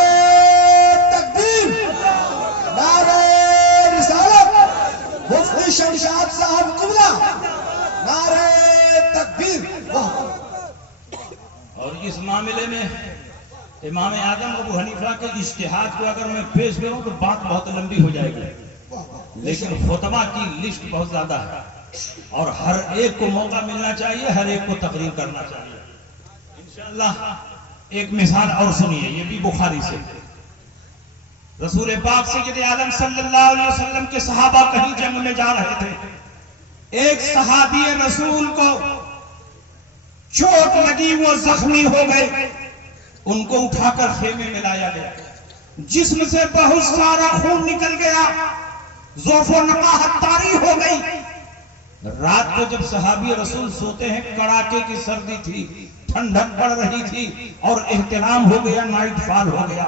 تکبیر، نعرہ رسالت، مفتی شمشاد صاحب قبلہ، نعرہ تکبیر۔ اور اس معاملے میں امام اعظم ابو حنیفہ کے اجتہاد کو اگر میں پیش کروں تو بات بہت لمبی ہو جائے گی، لیکن خطبہ کی لسٹ بہت زیادہ ہے، اور ہر ایک کو موقع ملنا چاہیے، ہر ایک کو تقریر کرنا چاہیے۔ انشاءاللہ ایک مثال اور سنیے، یہ بھی بخاری سے۔ رسول پاک سید عالم صلی اللہ علیہ وسلم کے صحابہ کہیں جنگ میں جا رہے تھے، ایک صحابی رسول کو چوٹ لگی، وہ زخمی ہو گئے، ان کو اٹھا کر خیمے میں لایا گیا، جسم سے بہت سارا خون نکل گیا، ضعف و نقاہت طاری ہو گئی۔ رات کو جب صحابی رسول سوتے ہیں، کڑاکے کی سردی تھی، ٹھنڈک پڑ رہی تھی، اور احتلام ہو گیا، نائٹ فال ہو گیا۔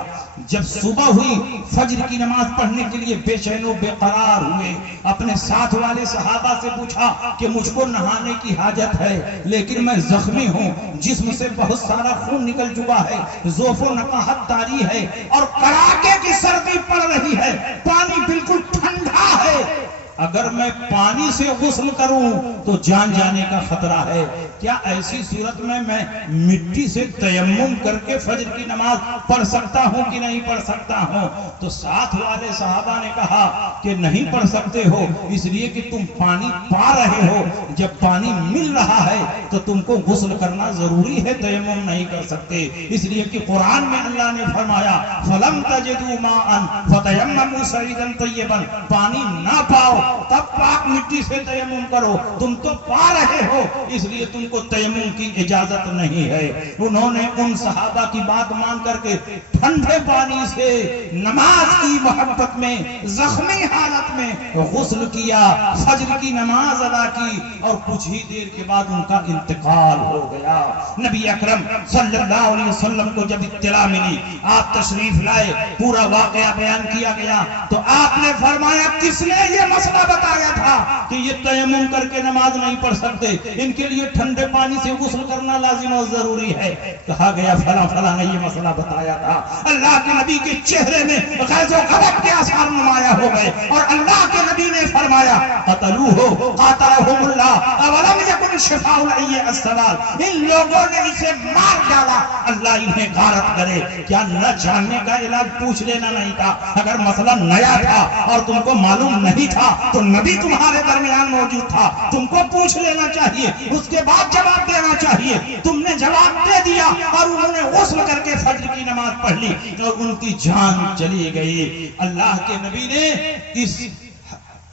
جب صبح ہوئی، فجر کی نماز پڑھنے کے لیے بے چین و بے قرار ہوئے، اپنے ساتھ والے صحابہ سے پوچھا کہ مجھ کو نہانے کی حاجت ہے، لیکن میں زخمی ہوں، جسم سے بہت سارا خون نکل چکا ہے، ضعف و نقاہت طاری ہے، اور کڑاکے کی سردی پڑ رہی ہے، پانی بالکل ٹھنڈا ہے، اگر میں پانی سے غسل کروں تو جان جانے کا خطرہ ہے، کیا ایسی صورت میں مٹی سے تیمم کر کے فجر کی نماز پڑھ سکتا ہوں کہ نہیں پڑھ سکتا ہوں؟ تو ساتھ والے صحابہ نے کہا کہ نہیں پڑھ سکتے ہو، اس لیے کہ تم پانی پا رہے ہو، جب پانی مل رہا ہے تو تم کو غسل کرنا ضروری ہے، تیمم نہیں کر سکتے، اس لیے کہ قرآن میں اللہ نے فرمایا فَلَمْ تَجِدُوا مَاءً فَتَيَمَّمُوا صَعِيدًا طَيِّبًا، پانی نہ پاؤ تب پاک مٹی سے تیمم کرو، تم تو پا رہے ہو، اس لیے تم کو تیمم کی اجازت نہیں ہے۔ انہوں نے ان صحابہ کی بات مان کر کے ٹھنڈے پانی سے نماز کی محبت میں زخمی حالت میں غسل کیا، فجر کی نماز ادا کی، اور کچھ ہی دیر کے بعد ان کا انتقال ہو گیا۔ نبی اکرم صلی اللہ علیہ وسلم کو جب اطلاع ملی، آپ تشریف لائے، پورا واقعہ بیان کیا گیا، تو آپ نے فرمایا کس نے یہ مسئلہ بتایا تھا کہ یہ تیمم کر کے نماز نہیں پڑھ سکتے، ان کے لیے ٹھنڈے پانی سے غسل کرنا لازم اور ضروری ہے؟ کہا گیا فلاں فلاں نے یہ مسئلہ بتایا تھا۔ اللہ کے نبی کے چہرے میں غیظ و غضب کے آثار نمایاں ہو گئے، اور اللہ کے نبی نے فرمایا قتلوہ قاتلہم اللہ اولم یکن شفاء العی السوال، ان لوگوں نے اسے مار ڈالا، اللہ انہیں غارت کرے۔ کیا نہ جاننے کا علاج پوچھ لینا نہیں تھا؟ اگر مسئلہ نیا تھا اور تم کو معلوم نہیں تھا تو نبی تمہارے درمیان موجود تھا، تم کو پوچھ لینا چاہیے، اس کے بعد جواب دینا چاہیے۔ تم نے جواب دے دیا اور انہوں نے غسل کر کے فجر کی نماز پڑھ لی اور ان کی جان چلی گئی۔ اللہ کے نبی نے اس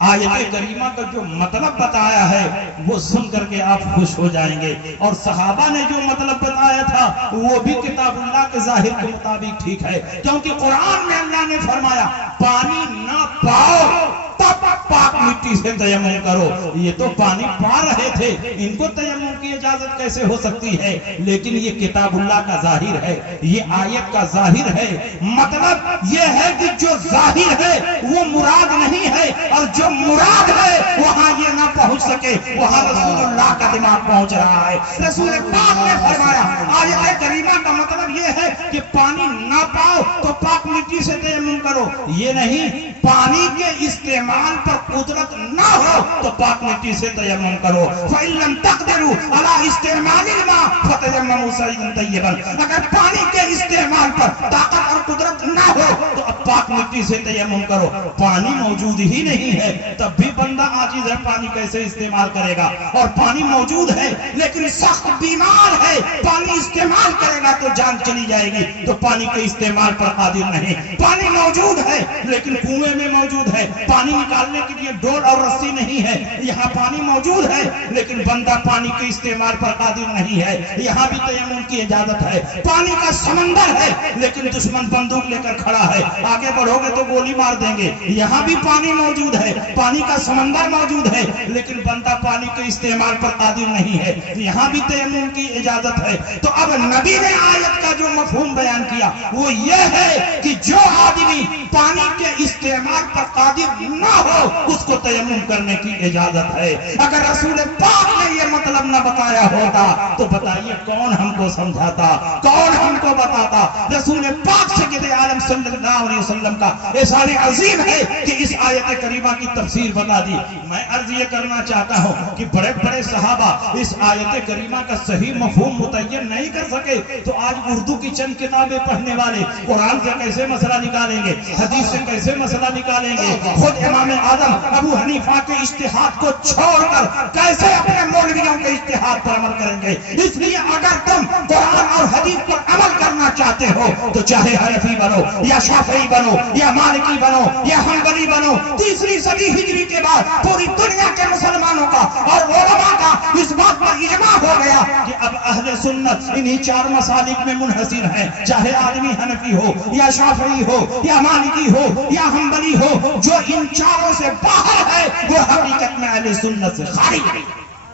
آیت کریمہ کا جو مطلب بتایا ہے وہ سن کر کے آپ خوش ہو جائیں گے، اور صحابہ نے جو مطلب بتایا تھا وہ بھی کتاب اللہ کے ظاہر کے مطابق ٹھیک ہے، کیونکہ قرآن میں اللہ نے فرمایا پانی نہ پاؤ تب پاک مٹی سے تیمم کرو۔ یہ تو پانی پا رہے تھے، ان کو تیمم کی اجازت کیسے ہو سکتی ہے؟ لیکن یہ کتاب اللہ کا ظاہر ہے، یہ آیت کا ظاہر ہے، مطلب یہ ہے کہ جو ظاہر ہے وہ مراد نہیں ہے، اور جو مراد ہے وہاں یہ نہ پہنچ سکے، وہاں رسول اللہ کا دماغ پہنچ رہا ہے۔ رسول پاک نے فرمایا آیت کریمہ کا مطلب یہ ہے کہ پانی نہ پاؤ تو پاک مٹی سے تیمم کرو، یہ نہیں پانی کے استعمال استعمال پر قدرت نہ ہو تو پاک مٹی سے تیمم کرو. فَإِن لَّمْ تَقْدِرُوا عَلَىٰ اسْتِعْمَالِ الْمَاءِ فَتَيَمَّمُوا صَعِيدًا طَيِّبًا. اگر پانی کے استعمال پر طاقت اور قدرت نہ ہو تو اب پاک مٹی سے تیمم کرو. پانی موجود ہی نہیں ہے تب بھی بندہ عاجز ہے, پانی کیسے استعمال کرے گا؟ اور پانی موجود ہے لیکن سخت بیمار ہے, پانی استعمال کرے گا تو جان چلی جائے گی, تو پانی کے استعمال پر قادر نہیں. پانی موجود ہے لیکن کنویں میں موجود ہے, پانی نکالنے کے لیے ڈول اور رسی نہیں ہے. یہاں پانی موجود ہے لیکن بندہ پانی کے استعمال پر قادر نہیں ہے, یہاں بھی تیمم کی اجازت ہے. پانی کا سمندر ہے لیکن دشمن بندوق لے کر کھڑا ہے, آگے بڑھو گے تو گولی مار دیں گے. یہاں بھی پانی موجود ہے, پانی کا سمندر موجود ہے لیکن بندہ پانی کے استعمال پر قادر نہیں ہے, یہاں بھی تیمم کی اجازت ہے. تو اب نبی نے آیت کا جو مفہوم بیان کیا وہ یہ ہے کہ جو آدمی پانی کے استعمال پر قادر نہ ہو اس کو تیمم کرنے کی اجازت ہے. اگر رسول پاک نے یہ مطلب نہ بتایا ہوتا تو بتائیے کون ہم کو سمجھاتا, کون ہم کو بتاتا؟ رسول پاک سید عالم صلی اللہ علیہ وسلم کا احسان عظیم ہے کہ اس آیت کریمہ کی تفسیر بتا دی. میں عرض یہ کرنا چاہتا ہوں کہ بڑے بڑے صحابہ اس آیت کریمہ کا صحیح مفہوم متعین نہیں کر سکے, تو آج اردو کی چند کتابیں پڑھنے والے قرآن سے کیسے مسئلہ نکالیں گے, حدیث سے کیسے مسئلہ نکالیں گے؟ خود امام اعظم ابو حنیفہ کے اجتہاد کو چھوڑ کر کیسے اپنے مولویوں کے اجتہاد پر عمل کریں گے؟ اس لیے اگر تم قرآن اور حدیث پر عمل کرنا چاہتے ہو تو چاہے حنفی بنو یا شافعی بنو یا مالکی بنو یا حنبلی بنو, تیسری صدی ہجری کے بعد پوری دنیا کے مسلمانوں کا اور علماء کا اس بات پر اجماع ہو گیا کہ اب اہل سنت انہی چار مسالک میں منحصر ہیں, چاہے آدمی حنفی ہو یا شافعی ہو یا مالکی ہو یا حنبلی ہو, جو ان چاروں سے باہر ہے وہ حقیقت میں اہل سنت سے خارج ہے.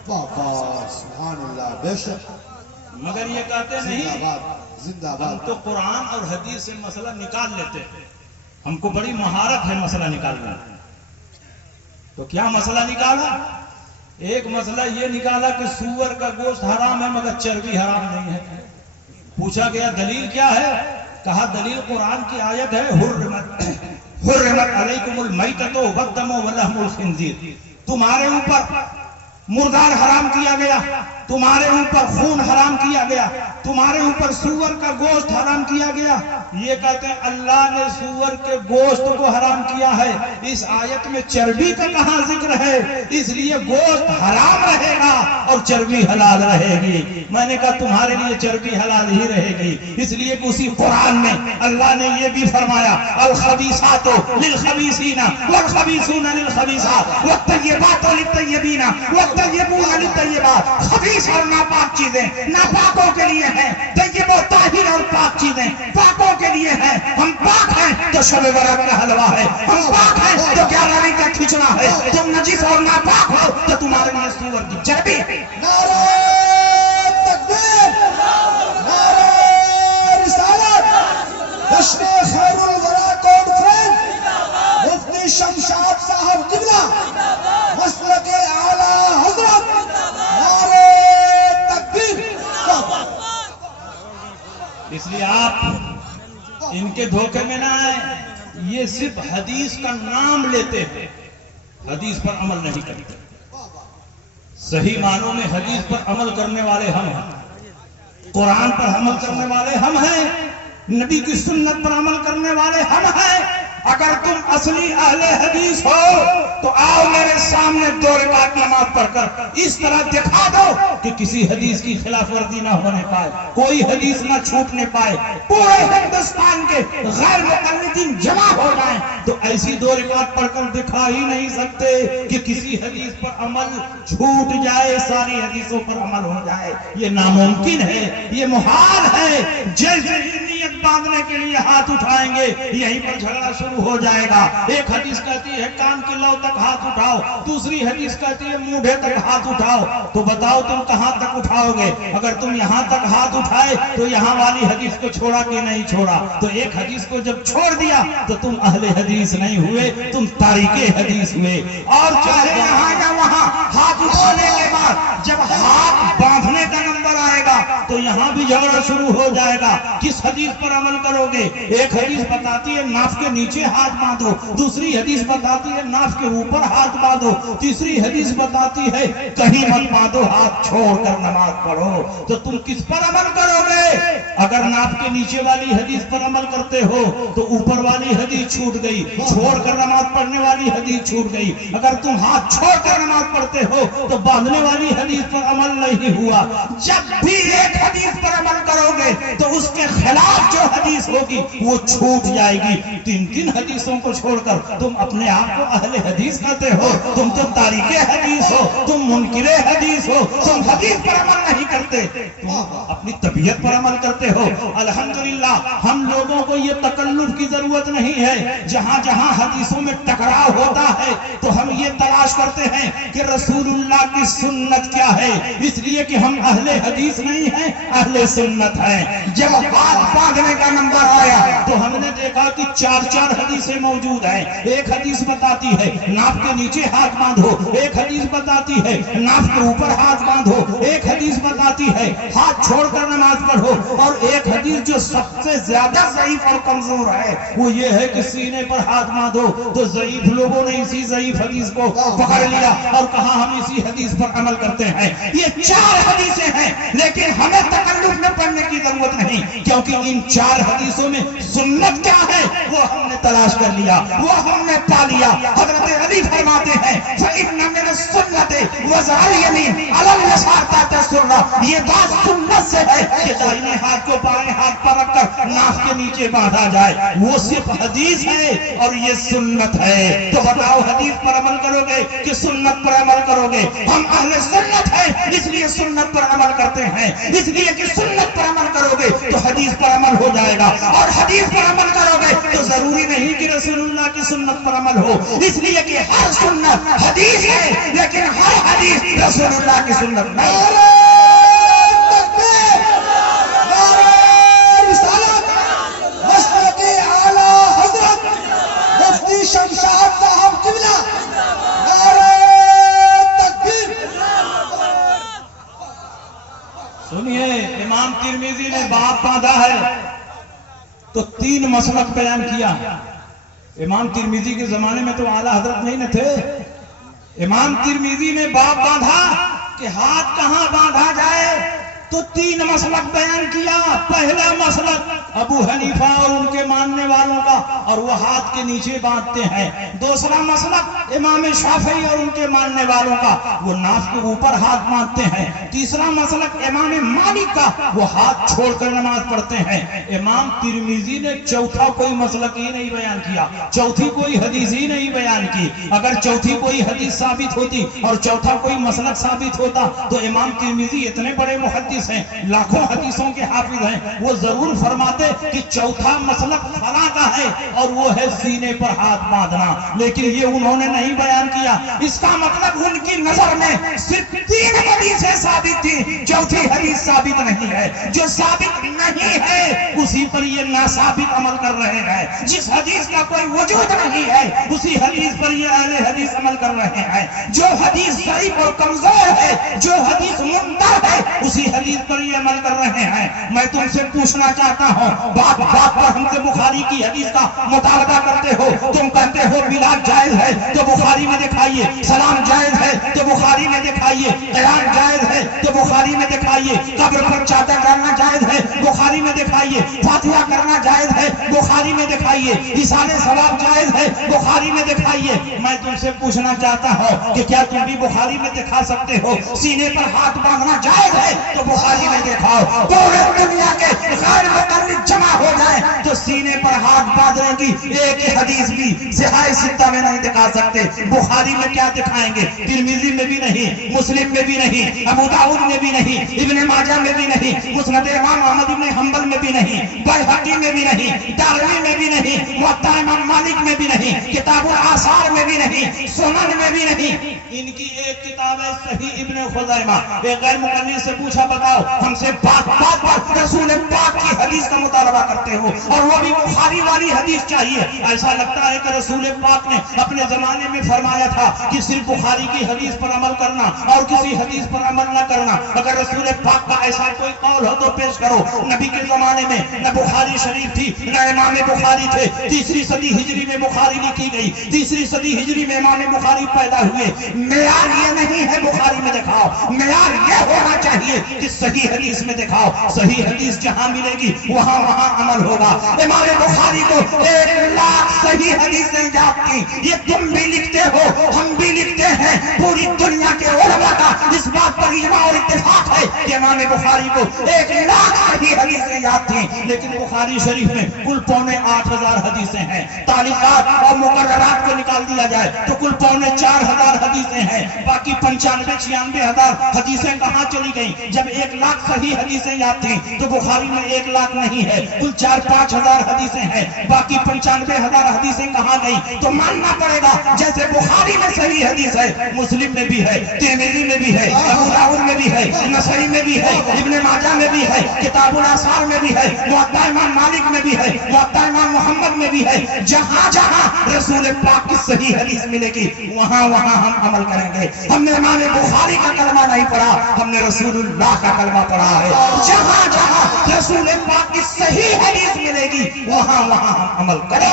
سبحان اللہ, بے شک. مگر یہ کہتے نہیں زندہ ہم باد. تو قرآن اور حدیث سے مسئلہ نکال لیتے ہیں, ہم کو بڑی مہارت ہے مسئلہ نکالنا. تو کیا مسئلہ نکالا؟ ایک مسئلہ یہ نکالا کہ سور کا گوشت حرام ہے مگر چربی حرام نہیں ہے. پوچھا گیا دلیل کیا ہے؟ کہا دلیل قرآن کی آیت ہے حرمت علیکم المیتۃ والدم ولحم الخنزیر. تمہارے اوپر مردار حرام کیا گیا, تمہارے اوپر خون حرام کیا گیا, تمہارے اوپر سور کا گوشت حرام کیا گیا. یہ کہتے ہیں اللہ نے سور کے گوشت کو حرام کیا ہے, اس آیت میں چربی کا کہاں ذکر ہے؟ اس لیے گوشت حرام رہے گا اور چربی حلال رہے گی. میں نے کہا تمہارے لیے چربی حلال ہی رہے گی, اس لیے کہ اسی قرآن میں اللہ نے یہ بھی فرمایا الخبیثات للخبیثین والخبیثون للخبیثات والطیبات للطیبین والطیبون للطیبات. خبیث اور ناپاک چیزیں ناپاکوں کے لیے ہیں, طیب و طاہر اور پاک چیزیں پاکوں کے لیے ہیں. ہم پاک ہیں تو شب برات کا حلوہ ہے, ہم پاک ہیں تو 11ویں کا کھچڑا ہے. تم نجس اور ناپاک ہو تو تمہارے لیے سور کی چربی ہے. نعرہ تکبیر, نعرہ رسالت, جشن خیر الورا کانفرنس, مفتی شمشاد صاحب قبلہ, مسلک اعلی حضرت, نعرہ تکبیر. اس لیے آپ ان کے دھوکے میں نہ آئے. یہ صرف حدیث کا نام لیتے ہیں, حدیث پر عمل نہیں کرتے. صحیح معنوں میں حدیث پر عمل کرنے والے ہم ہیں, قرآن پر عمل کرنے والے ہم ہیں, نبی کی سنت پر عمل کرنے والے ہم ہیں. اگر تم اصلی اہل حدیث ہو تو آؤ میرے سامنے 2 رکعت نماز پڑھ کر اس طرح دکھا دو کہ کسی حدیث کی خلاف ورزی نہ ہونے پائے, کوئی حدیث نہ چھوٹنے پائے, پورے ہندوستان کے غیر مقلدین جمع ہو جائیں تو ایسی 2 رکعت پڑھ کر دکھا ہی نہیں سکتے کہ کسی حدیث پر عمل چھوٹ جائے, ساری حدیثوں پر عمل ہو جائے. یہ ناممکن ہے, یہ محال ہے. جیسے ہی نیت باندھنے کے لیے ہاتھ اٹھائیں گے یہیں پر جھگڑا شروع ہو جائے گا. ایک حدیث کہتی ہے کان کی لو تک ہاتھ اٹھاؤ, دوسری حدیث کہتی ہے مونڈھے تک ہاتھ اٹھاؤ. تو بتاؤ تم کہاں تک اٹھاؤ گے؟ اگر تم یہاں تک ہاتھ اٹھائے تو یہاں والی حدیث کو چھوڑا کہ نہیں چھوڑا؟ تو ایک حدیث کو جب چھوڑ دیا تو تم اہل حدیث نہیں ہوئے, تم تارک حدیث ہوئے. اور چاہے یہاں یا وہاں ہاتھ اٹھانے کے بعد جب ہاتھ باندھنے کا نمبر آئے گا تو یہاں بھی جھگڑا شروع ہو جائے گا. کس حدیث پر عمل کرو گے؟ ایک حدیث بتاتی ہے ناف کے نیچے ہاتھ باندھو، دوسری حدیث بتاتی ہے ناف کے اوپر ہاتھ باندھو، تیسری حدیث بتاتی ہے کہیں مت باندھو، ہاتھ چھوڑ کر نماز پڑھو. تو تم کس پر عمل کرو گے؟ اگر ناف کے نیچے والی حدیث پر عمل کرتے ہو تو اوپر والی حدیث چھوٹ گئی، چھوڑ کر نماز پڑھنے والی حدیث چھوٹ گئی. اگر تم ہاتھ چھوڑ کر نماز پڑھتے ہو تو باندھنے والی حدیث پر عمل نہیں ہوا. جب بھی ایک حدیث پر عمل کرو گے تو اس کے خلاف جو حدیث ہوگی وہ چھوٹ جائے گی. تین حدیثوں کو چھوڑ کر تم اپنے آپ کو اہل حدیث کہتے ہو. تم تو تاریخ حدیث ہو، تم منکر حدیث ہو. تم حدیث پر عمل نہیں کرتے، تم اپنی طبیعت پر عمل کرتے ہو. الحمدللہ ہم لوگوں کو یہ تکلف کی ضرورت نہیں ہے. جہاں جہاں حدیثوں میں ٹکراؤ ہوتا ہے تو ہم یہ تلاش کرتے ہیں کہ رسول اللہ کی سنت کیا ہے، اس لیے کہ ہم اہل حدیث نہیں ہیں، اہل سنت ہیں. جب ہاتھ باندھنے کا نمبر آیا تو ہم نے دیکھا کہ چار حدیثیں موجود ہیں. ایک حدیث بتاتی ہے ناف کے نیچے ہاتھ باندھو، ایک حدیث بتاتی ہے ناف کے اوپر ہاتھ باندھو، ایک حدیث بتاتی ہے ہاتھ چھوڑ کر نماز پڑھو، اور ایک حدیث جو سب سے زیادہ ضعیف اور کمزور ہے وہ یہ ہے کہ سینے پر ہاتھ باندھو. تو ضعیف لوگوں نے اسی ضعیف حدیث کو پکڑ لیا اور کہا ہم اسی حدیث پر عمل کرتے ہیں. یہ 4 حدیثیں ہیں لیکن ہمیں تکلف میں پڑھنے کی ضرورت نہیں، کیونکہ ان 4 حدیثوں میں سنت کیا ہے وہ ہم نے تلاش کر لیا، وہ ہم نے پا لیا. حضرت علی فرماتے ہیں فَإِنَّ مِنَ السُّنَّةِ وَزَعَلِ يَمِينَ عَلَى الْيَسَارِ تَحْتَ السُّرَّةِ. یہ بات سنت سے ہے کہ دائیں ہاتھ کو بائیں ہاتھ پر رکھ کر ناف کے نیچے باندھا جائے. وہ صرف حدیث ہے اور یہ سنت ہے. تو بتاؤ حدیث پر عمل کرو گے کہ سنت پر عمل کرو گے؟ ہم اہل سنت ہیں اس لیے سنت پر عمل کرتے ہیں. اس لیے کہ سنت پر عمل کرو گے تو حدیث پر عمل ہو جائے گا، اور حدیث پر عمل کرو گے تو ضروری نہیں کہ رسول اللہ کی سنت پر عمل ہو. اس لیے کہ ہر سنت حدیث ہے لیکن ہر حدیث رسول اللہ کی سنت نہیں. شمشاد صاحب قبلہ سنیے، امام ترمذی نے باب باندھا ہے تو 3 مسلک بیان کیا. امام ترمذی کے زمانے میں تو اعلیٰ حضرت نہیں نہ تھے. امام ترمذی نے باب باندھا کہ ہاتھ کہاں باندھا جائے تو 3 مسلک بیان کیا. پہلا مسلک ابو حنیفہ اور ان کے ماننے والوں کا، اور وہ ہاتھ کے نیچے باندھتے ہیں. دوسرا مسلک امام شافعی اور ان کے ماننے والوں کا، وہ ناف کے اوپر ہاتھ باندھتے ہیں. تیسرا مسلک امام مالک کا، وہ ہاتھ چھوڑ کر نماز پڑھتے ہیں. امام ترمذی نے چوتھا کوئی مسلک ہی نہیں بیان کیا، چوتھی کوئی حدیث ہی نہیں بیان کی. اگر چوتھی کوئی حدیث ثابت ہوتی اور چوتھا کوئی مسلک ثابت ہوتا تو امام ترمذی اتنے بڑے محدث ہیں، لاکھوں حدیثوں کے حافظ ہیں، وہ ضرور فرماتے کہ چوتھا مسلک فلاں کا ہے اور وہ ہے سینے پر ہاتھ باندھنا. لیکن یہ انہوں نے نہیں بیان کیا. اس کا مطلب ان کی نظر میں صرف 3 حدیثیں ثابت تھی، چوتھی حدیث ثابت نہیں ہے. جو ثابت نہیں ہے اسی پر یہ ناثابت عمل کر رہے ہیں. جس حدیث کا کوئی وجود نہیں ہے اسی حدیث پر یہ اہل حدیث عمل کر رہے ہیں. جو حدیث ضعیف اور کمزور ہے، جو حدیث منکر ہے، اسی حدیث پر یہ عمل کر رہے ہیں. میں تم سے پوچھنا چاہتا ہوں، بات بات پر ہم سے بخاری کی حدیث کا مطالبہ کرتے ہو. تم کہتے ہو میلاد جائز ہے تو بخاری میں دکھائیے، سلام جائز ہے تو بخاری میں دکھائیے، قرآن جائز ہے تو بخاری میں دکھائیے، قبر پر چادر ڈالنا جائز ہے بخاری میں دکھائیے، فاتحہ کرنا جائز ہے بخاری میں دکھائیے، ایصال ثواب جائز ہے بخاری میں دکھائیے. میں تم سے پوچھنا چاہتا ہوں کہ کیا تم بھی بخاری میں دکھا سکتے ہو سینے پر ہاتھ باندھنا جائز ہے تو بخاری میں دکھاؤ. پورے دنیا کے غیر مقلد جمع ہو جائے تو سینے پر ہاتھ باندھنے کی ایک حدیث بھی صحیح ستہ میں نہیں دکھا سکتے. بخاری میں کیا دکھائیں گے؟ ترمذی میں بھی نہیں، مسلم میں بھی نہیں، ابو داؤد میں بھی نہیں، ابن ماجہ میں بھی نہیں، مسند امام احمد بن حنبل میں بھی نہیں، بیہقی میں بھی نہیں، دارمی میں بھی نہیں، موطا امام مالک میں بھی نہیں، کتاب الآثار میں بھی نہیں، سنن میں بھی نہیں. ان کی ایک کتاب ہے صحیح ابن خزیمہ. ایک غیر مقلد سے پوچھا بتاؤ ہم سے بات بات پر رسول پاک کی حدیث کا مطالبہ کرتے ہو اور وہ بھی بخاری والی حدیث چاہیے. ایسا لگتا ہے کہ رسول پاک نے اپنے زمانے میں فرمایا تھا کہ صرف بخاری کی حدیث پر عمل کرنا اور کسی حدیث پر عمل نہ کرنا. اگر رسول پاک کا ایسا کوئی قول ہو تو پیش کرو. نبی کے زمانے میں نہ بخاری شریف تھی نہ امام بخاری تھے. 3 صدی ہجری میں بخاری لکھی گئی. 3 صدی ہجری میں امام بخاری پیدا ہوئے. معیار یہ نہیں ہے بخاری میں دکھاؤ, معیار یہ ہونا چاہیے کہ صحیح حدیث میں دکھاؤ. صحیح حدیث جہاں ملے گی وہاں عمل ہوگا. امام بخاری کو 1 لاکھ صحیح حدیثیں یاد کی. یہ تم بھی لکھتے ہو, ہم بھی لکھتے ہیں. پوری دنیا کے علماء کا اس بات پر اجماع اور اتفاق ہے کہ امام بخاری کو 1 لاکھ صحیح حدیثیں یاد تھیں. لیکن بخاری شریف میں کل 8,500 حدیثیں ہیں. تعلیقات اور مقررات کو نکال دیا جائے تو کل 4,500 حدیثیں ہیں. باقی 95-96,000 حدیثیں کہاں چلی گئیں؟ جب 1 لاکھ صحیح حدیثیں یاد تھیں تو بخاری میں 1 لاکھ نہیں ہے, کل 4-5,000 حدیثیں ہیں. باقی 95,000 حدیثیں کہاں گئیں؟ تو ماننا پڑے گا جیسے بخاری میں صحیح حدیث ہے, مسلم میں بھی ہے, ترمذی میں بھی ہے, ابو داؤد میں بھی ہے, نسائی میں بھی ہے, ابن ماجہ میں بھی ہے, کتاب الآثار میں بھی ہے, موطا امام مالک میں بھی ہے, موطا امام محمد میں بھی ہے. جہاں جہاں رسول پاک کی صحیح حدیث ملے گی وہاں ہم عمل کریں گے. ہم نے امام بخاری کا کلمہ نہیں پڑھا, ہم نے رسول اللہ کا کلمہ پڑھا ہے. جہاں جہاں رسول پاک کی صحیح حدیث ملے گی وہاں ہم عمل کریں گے.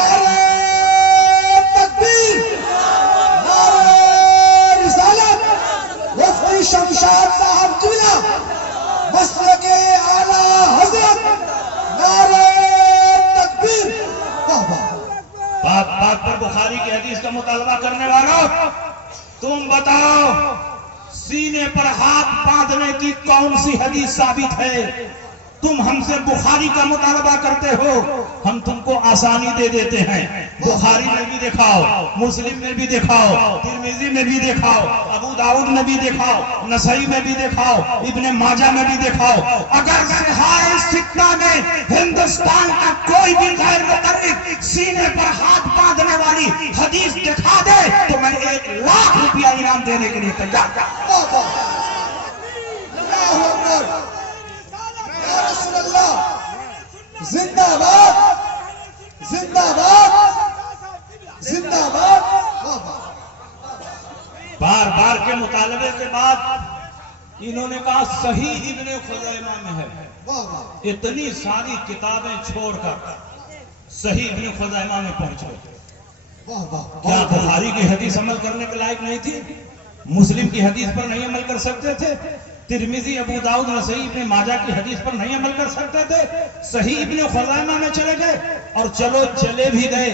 شمشاد صاحب قبلہ مسلک اعلی حضرت نعرہ تکبیر. بات پر بخاری کی حدیث کا مطالبہ کرنے والوں, تم بتاؤ سینے پر ہاتھ باندھنے کی کون سی حدیث ثابت ہے؟ تم ہم سے بخاری کا مطالبہ کرتے ہو, ہم تم کو آسانی دے دیتے ہیں. بخاری میں بھی دکھاؤ, مسلم میں بھی دکھاؤ, ترمذی میں بھی دکھاؤ, ابو داؤد میں بھی دکھاؤ, نسائی میں بھی دکھاؤ, ابن ماجہ میں بھی دکھاؤ. اگر صحاح ستہ میں ہندوستان کا کوئی بھی غیر مقرر سینے پر ہاتھ باندھنے والی حدیث دکھا دے تو میں 1 لاکھ روپیہ انعام دینے کے لیے تیار ہوں. رسول اللہ زندہ باد, زندہ باد, زندہ باد. بار بار کے مطالبے کے بعد انہوں نے کہا صحیح ابن خزیمہ میں ہے. اتنی ساری کتابیں چھوڑ کر صحیح ابن خزیمہ میں پہنچے. کیا بخاری کی حدیث عمل کرنے کے لائق نہیں تھی؟ مسلم کی حدیث پر نہیں عمل کر سکتے تھے؟ ترمذی, ابو داؤد, نسائی, ابن ماجہ کی حدیث پر نہیں عمل کر سکتے تھے؟ صحیح ابن خزیمہ میں چلے گئے, اور چلو چلے بھی گئے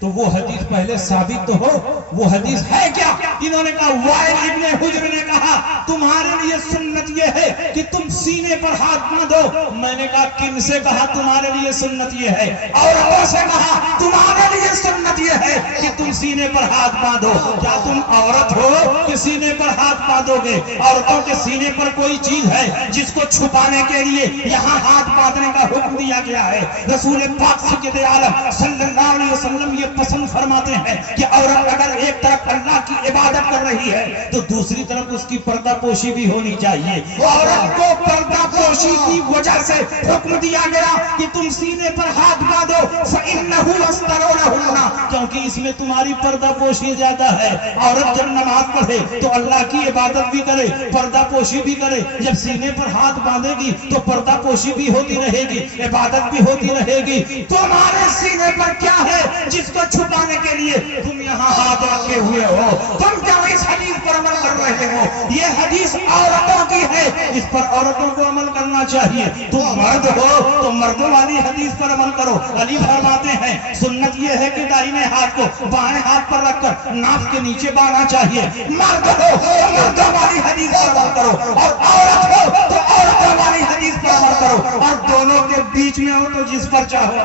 تو وہ حدیث پہلے ثابت تو ہو. وہ حدیث ہے کیا؟ انہوں نے کہا وائل ابن حجر نے کہا تمہارے لیے سنت یہ ہے کہ تم سینے پر ہاتھ باندھو. میں نے کہا کن سے کہا تمہارے لیے سنت یہ ہے؟ عورتوں سے کہا تمہارے لیے سنت یہ ہے کہ تم سینے پر ہاتھ باندھو. کیا تم عورت ہو کہ سینے پر ہاتھ باندھو گے؟ عورتوں کے سینے پر کوئی چیز ہے جس کو چھپانے کے لیے یہاں ہاتھ باندھنے کا حکم دیا گیا ہے. رسول پاک سید عالم صلی اللہ علیہ وسلم یہ پسند فرماتے ہیں کہ عورت اگر ایک طرف اللہ کی عبادت کر رہی ہے تو دوسری طرف اس کی پردہ پوشی بھی ہونی چاہیے. عورت کو پردہ پوشی کی وجہ سے حکم دیا گیا کہ تم سینے پر ہاتھ باندھو فَإِنَّهُ أَسْتَرُونَهُنَّ, کیونکہ اس میں تمہاری پردہ پوشی زیادہ ہے. عورت جب نماز پڑھے تو اللہ کی عبادت بھی کرے, پردہ پوشی بھی کرے. جب سینے پر ہاتھ باندھے گی تو پردہ پوشی بھی ہوتی رہے گی, عبادت بھی ہوتی رہے گی. تمہارے سینے پر کیا ہے جس کو چھپانے کے لیے تم یہاں ہاتھ رکھے ہوئے ہو؟ تم کیا اس حدیث پر عمل کر رہے ہو؟ یہ حدیث عورتوں کی ہے, اس پر عورتوں کو عمل کرنا چاہیے. تم مرد ہو تو مردوں والی حدیث پر عمل کرو. علی فرماتے ہیں سنت یہ ہے کہ دائیں ہاتھ کو بائیں ہاتھ پر رکھ کر ناف کے نیچے باندھنا چاہیے. مرد ہو تو مردوں والی حدیث پر عمل کرو, اور عورت ہو تو عورتوں والی حدیث پر عمل کرو, اور دونوں کے بیچ میں ہو تو جس پر چاہو.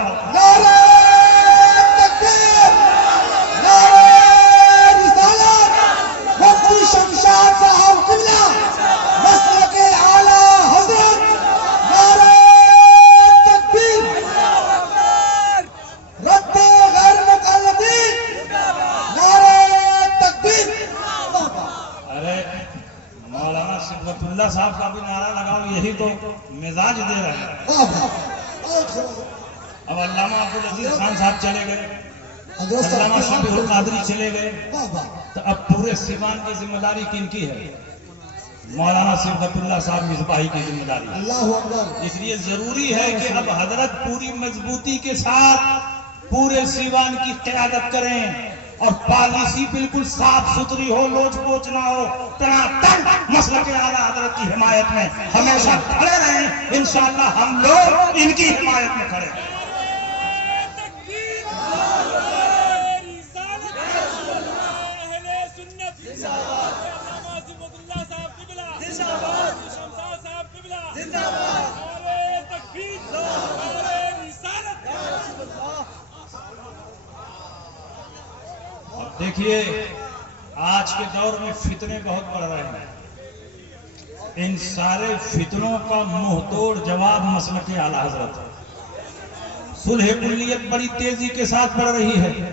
شمشاد صاحب قبلہ مسلک اعلی حضرت نعرہ تکبیر, رد غیر مقلدین, نعرہ تکبیر. ارے مولانا صفت اللہ صاحب کا بھی نعرہ لگاؤ, یہی تو مزاج دے رہے ہیں. اب علامہ عبدالعزیز خان صاحب چلے گئے، دوست علامہ شفیع القادری چلے گئے، واہ واہ تو اب پورے سیوان کی ذمہ داری کن کی ہے؟ مولانا صفدت اللہ صاحب مصباحی کی ذمہ داری ہے۔ اللہ اکبر اس لیے ضروری ہے کہ اب حضرت پوری مضبوطی کے ساتھ پورے سیوان کی قیادت کریں اور پالیسی بالکل صاف ستھری ہو، لوچ پوچ نہ ہو، تن مسلک اعلیٰ حضرت کی حمایت میں ہمیشہ کھڑے رہیں۔ انشاءاللہ ہم لوگ ان کی حمایت میں کھڑے ہیں۔ دیکھیے آج کے دور میں فتنے بہت بڑھ رہے ہیں، ان سارے فتنوں کا منہ توڑ جواب مسلک اعلیٰ حضرت ہے۔ صلح کلیت بڑی تیزی کے ساتھ بڑھ رہی ہے،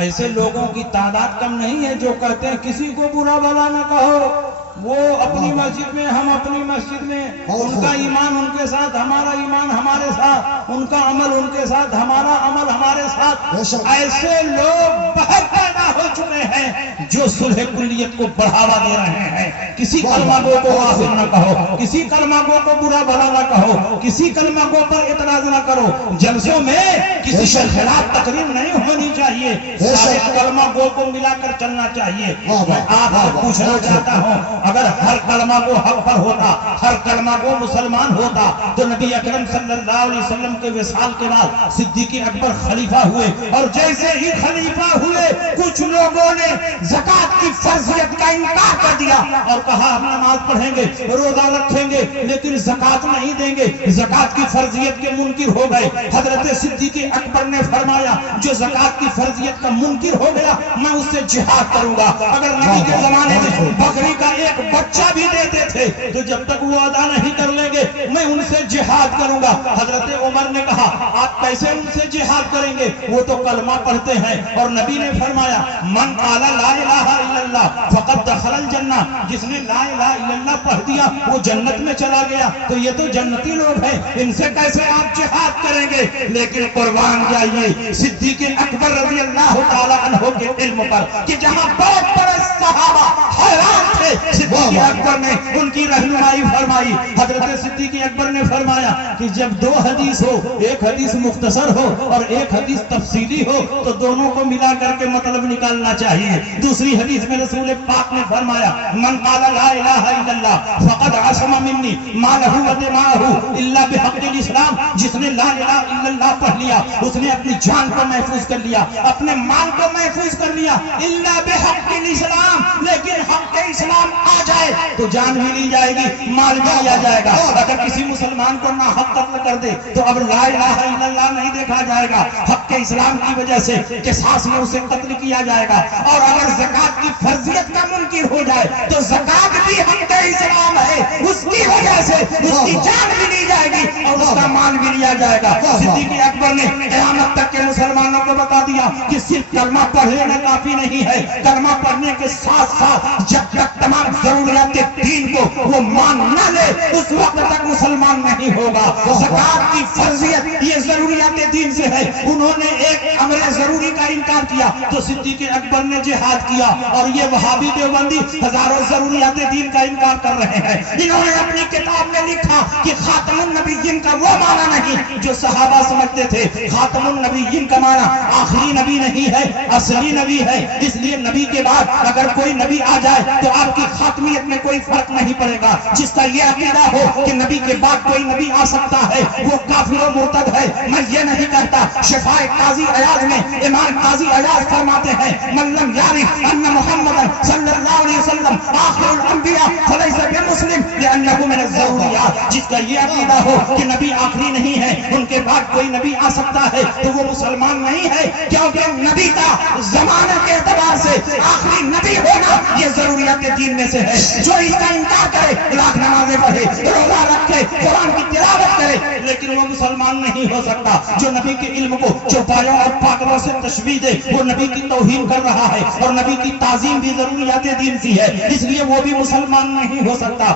ایسے لوگوں کی تعداد کم نہیں ہے جو کہتے ہیں کسی کو برا بھلا نہ کہو، وہ اپنی مسجد میں ہم اپنی مسجد میں، ان کا ایمان ان کے ساتھ، ہمارا ایمان ہمارے ساتھ، ان کا عمل ان کے ساتھ، ہمارا عمل ہمارے ساتھ۔ ایسے لوگ بہت پیدا ہو چکے ہیں جو صلح کلیت کو بڑھاوا دے رہے ہیں۔ کسی کلمہ گو کو کافر نہ کہو، کسی کلمہ گو کو برا بھلا نہ کہو، کسی کلمہ گو پر اعتراض نہ کرو، جلسوں میں کسی کے خلاف تقریر نہیں ہونی چاہیے، سارے کلمہ گو کو ملا کر چلنا چاہیے۔ میں آپ سے پوچھنا چاہتا ہوں، اگر ہر کلمہ گو حق پر ہوتا، ہر کلمہ گو مسلمان ہوتا، تو نبی اکرم صلی اللہ علیہ وسلم کے وصال کے بعد صدیق اکبر خلیفہ ہوئے، اور جیسے ہی خلیفہ ہوئے کچھ لوگوں نے زکوٰۃ کی فرضیت کا انکار کر دیا اور کہا ہم نماز پڑھیں گے، روزہ رکھیں گے، لیکن زکوٰۃ نہیں دیں گے، زکوٰۃ کی فرضیت کے منکر ہو گئے۔ حضرت صدیق اکبر نے فرمایا جو زکوٰۃ کی فرضیت کا منکر ہو گیا میں اس سے جہاد کروں گا۔ اگر نبی کے زمانے میں بکری کا ایک بچہ بھی دیتے تھے تو جب تک وہ ادا نہیں کر لیں گے میں ان سے جہاد کروں گا۔ حضرت عمر نے کہا آپ کیسے ان سے جہاد کریں گے، وہ تو کلمہ پڑھتے ہیں، اور نبی نے فرمایا من قال لا الہ الا اللہ فقد دخل الجنہ، جس نے لا الہ الا اللہ پڑھ دیا وہ جنت میں چلا گیا۔ تو یہ تو جنتی لوگ ہیں، ان سے کیسے آپ جہاد کریں گے؟ لیکن قربان جائیے صدیق اکبر رضی اللہ تعالی عنہ کے علم پر کہ جہاں بہت بڑے صحابہ حیران تھے، صدیق اکبر نے ان کی رہنمائی فرمائی۔ حضرت صدیق اکبر نے فرمایا کہ جب دو حدیث ہو، ایک حدیث مختصر ہو اور ایک حدیث تفصیلی ہو، تو دونوں کو ملا کر کے مطلب نکالنا چاہیے۔ دوسری حدیث میں رسول پاک نے فرمایا من قال لا الہ الا اللہ فقد عصم منی مالہ و دماءہ الا بحق الاسلام، جس نے لا الہ الا اللہ پڑھ لیا اس نے اپنی جان کو محفوظ کر لیا، اپنے مال کو محفوظ کر لیا، الا بحق الاسلام، لیکن حق اسلام آ جائے تو جان بھی لی جائے گی، مال بھی لیا جائے گا۔ اگر کسی مسلمان کو ناحق قتل کر دے تو اب لا الہ الا اللہ نہیں دیکھا جائے گا، حق اسلام کی وجہ سے قصاص میں اسے قتل کیا جائے گا۔ اور اگر زکوٰۃ کی فرضیت کا منکر ہو جائے تو زکوٰۃ بھی حق اسلام ہے، اس کی وجہ سے اس کی جان بھی لی جائے گی اور اس کا مال بھی لیا جائے گا۔ صدیق اکبر نے قیامت تک کے مسلمانوں کو بتا دیا کہ صرف کلمہ پڑھ لینا کافی نہیں ہے، کلمہ پڑھنے کے ساتھ ساتھ جب تک تمام ضروریات دین کو وہ مان نہ لے اس وقت تک مسلمان نہیں ہوگا۔ زکوٰۃ کی فرضیت یہ ضروریات دین سے ہے، انہوں نے ایک امر ضروری کا انکار کیا تو صدیق اکبر نے جہاد کیا، اور یہ وہابی دیوبندی ہزاروں ضروریات دین کا انکار کر رہے ہیں۔ انہوں نے اپنی کتاب میں لکھا کہ خاتم النبیین کا وہ معنی نہیں جو صحابہ سمجھتے تھے، خاتم النبیین کا معنی آخری نبی نہیں ہے، اصلی نبی ہے۔ اس لیے نبی کے بعد اگر کوئی نبی آ جائے تو آپ کی خاتمیت میں کوئی فرق نہیں پڑے گا۔ جس کا یہ عقیدہ ہو کہ نبی کے بعد کوئی نبی آ سکتا ہے وہ کافر و مرتد ہے۔ میں یہ نہیں کہتا، شفاء قاضی عیاض میں امام قاضی عیاض فرماتے ہیں من لم یعرف ان محمد صلی اللہ علیہ وسلم آخر الانبیاء فلیس بمسلم لانہ من الضروریات۔ جس کا یہ عقیدہ ہو کہ نبی آخری نہیں ہے، ان کے بعد کوئی نبی آ سکتا ہے تو وہ مسلمان نہیں ہے، کیونکہ نبی کا زمانہ کے اعتبار سے آخری نبی ہونا یہ ضروریات دین میں سے ہے۔ جو اس کا انکار کرے لاکھ نمازیں پڑھے، روزہ رکھے، قرآن کی تلاوت کرے، لیکن وہ مسلمان نہیں ہو سکتا۔ جو نبی کے علم کو چوپایوں اور پاگلوں سے تشبیہ دے وہ نبی کی توہین کر رہا ہے، اور نبی کی تعظیم بھی ضروریات دین سی ہے، اس لیے وہ بھی مسلمان نہیں ہو سکتا۔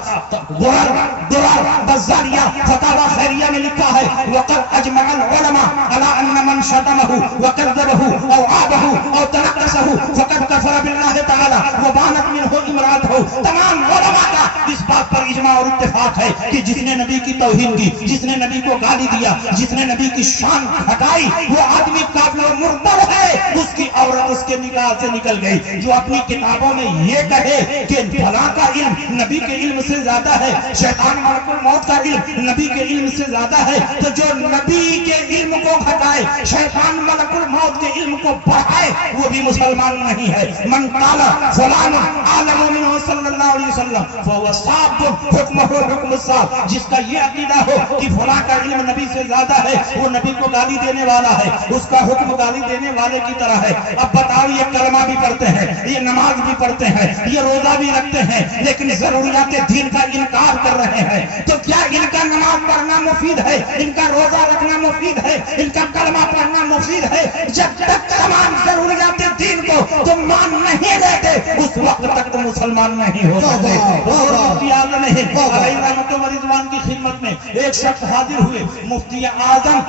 درر بزاریہ فتاوی خیریہ میں لکھا ہے وقد اجمع العلماء علی من شتمه وكذبه او عابه او تنقصه فقد كفر بالله تعالى وبانت منه امراته. تمام علماء کا اس بات پر اجماع اور اتفاق ہے کہ جس نے نبی کی توہین کی، جس نے نبی کو گالی دیا، جس نے نبی کی شان ہٹائی، وہ آدمی کافر و مرتد ہے. اس کی عورت اس کے نگاہ سے نکل گئی. جو اپنی کتابوں میں یہ کہے کہ فلاں کا علم نبی کے علم سے زیادہ ہے، شیطان ملک الموت کا علم نبی کے علم سے زیادہ ہے، تو جو نبی کے علم کو گھٹائے، شیطان ملک الموت کے علم کو بڑھائے، وہ بھی مسلمان نہیں ہے. من قال فلان عالم منہ صلی اللہ علیہ وسلم فهو صاب حکمہ حکم الصاب. جس کا یہ عقیدہ ہو کہ فلاں کا علم نبی سے زیادہ ہے، وہ نبی کو گالی دینے والا ہے، اس کا حکم گالی دینے والے کی طرح ہے. اب بتاؤ، یہ کلمہ بھی پڑھتے ہیں، یہ نماز بھی پڑھتے ہیں، یہ روزہ بھی رکھتے ہیں، لیکن ضروریات دین کا انکار کر رہے ہیں. تو کیا ان کا نماز پڑھنا مفید ہے، ان کا روزہ رکھنا مفید ہے، ان کا کلمہ پڑھنا مفید ہے؟ جب تک تمام ضروریات دین کو تم مان نہیں لیتے، اس وقت تک تم مسلمان نہیں ہو سکتے. مفتی اعظم علیہ رحمت و رضوان کی خدمت میں ایک شخص حاضر ہوئے. مفتی اعظم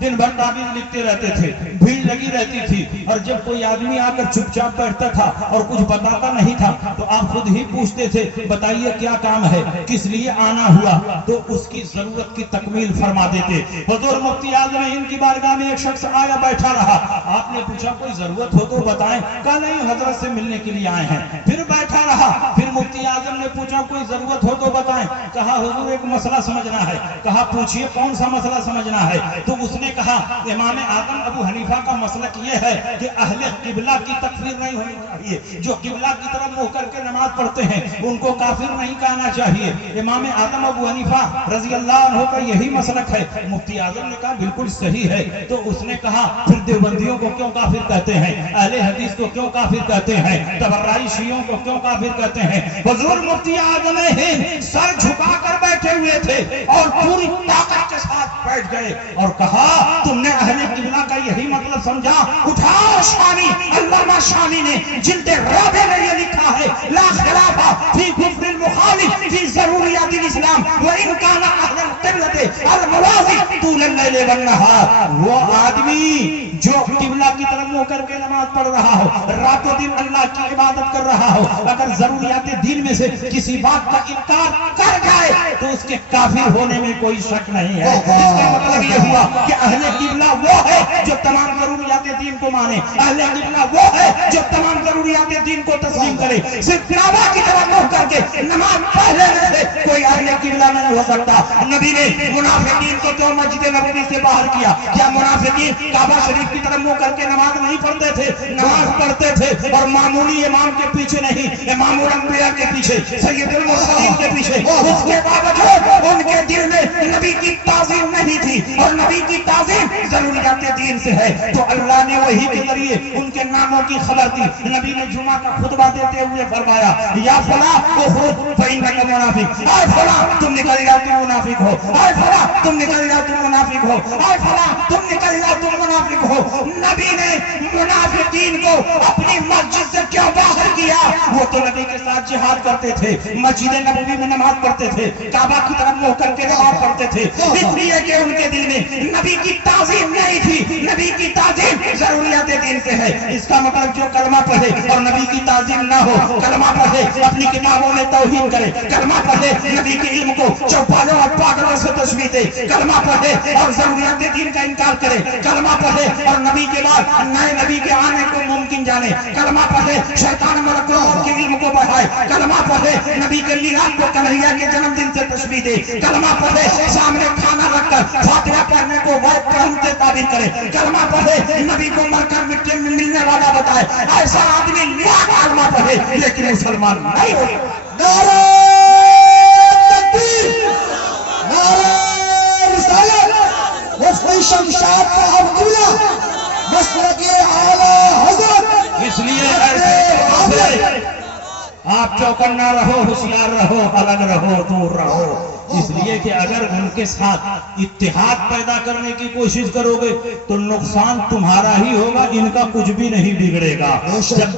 دن بھر تعبیر لکھتے رہتے تھے، بھیڑ لگی رہتی تھی، اور جب کوئی آدمی آ کر چپ چاپ بیٹھتا تھا اور کچھ بتاتا نہیں تھا تو آپ خود ہی پوچھتے تھے، بتائیے کیا کام ہے، کس لیے آنا ہوا؟ تو اس کی ضرورت کی تکمیل فرما دیتے. حضور مفتی اعظم ہند کی بارگاہ میں ایک شخص آیا، بیٹھا رہا. آپ نے پوچھا کوئی ضرورت ہو تو بتائیں. کہا نہیں، حضرت سے ملنے کے لیے آئے ہیں. پھر بیٹھا رہا. پھر مفتی اعظم نے پوچھا کوئی ضرورت ہو تو بتائیں. کہا حضور ایک مسئلہ سمجھنا ہے. کہا پوچھئے کون سا مسئلہ سمجھنا ہے؟ تو اس نے کہا امام اعظم ابو حنیفہ کا مسلک یہ ہے کہ اہل قبلہ کی تکفیر نہیں ہونی چاہیے. جو قبلہ کی طرف منہ کر کے نماز پڑھتے ہیں ان کو کافر نہیں کہنا چاہیے. امام اعظم ابو حنیفہ رضی اللہ عنہ کا یہی مسلک ہے. مفتی اعظم نے کہا بالکل صحیح ہے. تو اس نے کہا پھر دیوبندیوں کو کیوں کافر کہتے ہیں، اہل حدیث کو کیوں کافر کہتے ہیں، تبرعی شیعوں کو کیوں کافر کہتے ہیں؟ حضور مفتی اعظم ہند سر جھکا کر بیٹھے ہوئے تھے اور پوری طاقت کے ساتھ بیٹھ گئے اور کہا تم نے اہل قبلہ کا یہی مطلب سمجھا؟ اٹھاؤ شانی. علامہ شانی نے جلد رابع میں یہ لکھا ہے، لا خلاف فی کفر المخالف فی ضروریات الاسلام وان کان اہل القبلۃ الموازی طول اللیل والنہار. وہ آدمی جو قبلہ کی طرف منہ کر کے نماز پڑھ رہا ہو، رات و دن اللہ کی عبادت کر رہا ہو، اگر ضروریات دین میں سے کسی بات کا انکار کر جائے تو اس کے کافر ہونے میں کوئی شک نہیں ہے. اس کا مطلب یہ ہوا کہ اہل قبلہ وہ ہے جو تمام ضروریات دین کو مانے، اہل قبلہ وہ ہے جو تمام ضروریات دین کو تسلیم کرے. صرف کعبہ کی طرف منہ کر کے نماز پڑھ لینے سے کوئی اہل قبلہ نہیں ہو سکتا. نبی نے منافقین کو کیوں مسجد نبوی سے باہر کیا؟ کیا منافقین کعبہ شریف کی طرف منہ کر کے نماز نہیں پڑھتے تھے؟ نماز پڑھتے تھے، اور معمولی امام کے پیچھے نہیں، امام الانبیاء کے پیچھے، سید المرسلین کے پیچھے. اس کے باوجود ان کے دل میں نبی کی تعظیم نہیں تھی، اور نبی کی تعظیم ضروریات دین سے ہے. تو اللہ نے وحی کے ذریعے ان کے ناموں کی خبر دی. نبی نے جمعہ کا خطبہ دیتے ہوئے فرمایا، یا فلاں اخرج فإنک منافق. اے فلاں تم نکل جاؤ، تم منافق ہو. اے فلاں تم نکل جاؤ، تم منافق ہو. اے فلاں تم نکل جاؤ، تم منافق ہو. نبی نے منافقین کو اپنی مسجد سے کیوں باہر کیا؟ وہ تو نبی کے ساتھ جہاد کرتے تھے، مسجد نبوی میں نماز پڑھتے تھے، کعبہ کی طرف منہ کر کے نماز پڑھتے تھے، اس لیے کہ ان کے دل میں نبی کی تعظیم نہیں تھی. نبی کی تعظیم ضروریات دین سے ہے. اس کا مطلب جو کلمہ پڑھے اور نبی کی تعظیم نہ ہو، کلمہ پڑھے اپنی کتابوں میں توہین کرے، کلمہ پڑھے نبی کے علم کو چوپالوں اور پاگلوں سے تشبیہ دے، کلمہ پڑھے اور ضروریات دین کا انکار کرے، کلمہ پڑھے اور نبی کے بعد نئے نبی کے آنے کو ممکن جانے، کلمہ پڑھے شیطان ملک الموت کے علم کو بڑھائے، کلمہ پڑھے نبی کے میلاد کو کنہیا کے جنم دن سے تشبیہ دے، کلمہ پڑھے سامنے کھانا رکھ کر فاتحہ پڑھنے کو غیب کرم سے تعبیر کرے، کلمہ پڑھے نبی کو مر کر مٹی میں ملنے والا بتائے. ایسا آدمی لاکھ کلمہ پڑھے لیکن مسلمان نہیں ہو. نعرہ تکبیر، نعرہ رسالت، مفتی شمشاد صاحب قبلہ، مسلک اعلیٰ حضرت. اس لیے ایسے آپ چوکنا رہو، ہوشیار رہو، الگ رہو، دور رہو. اس لیے کہ اگر ان کے ساتھ اتحاد پیدا کرنے کی کوشش کرو گے تو نقصان تمہارا ہی ہوگا، ان کا کچھ بھی نہیں بگڑے گا۔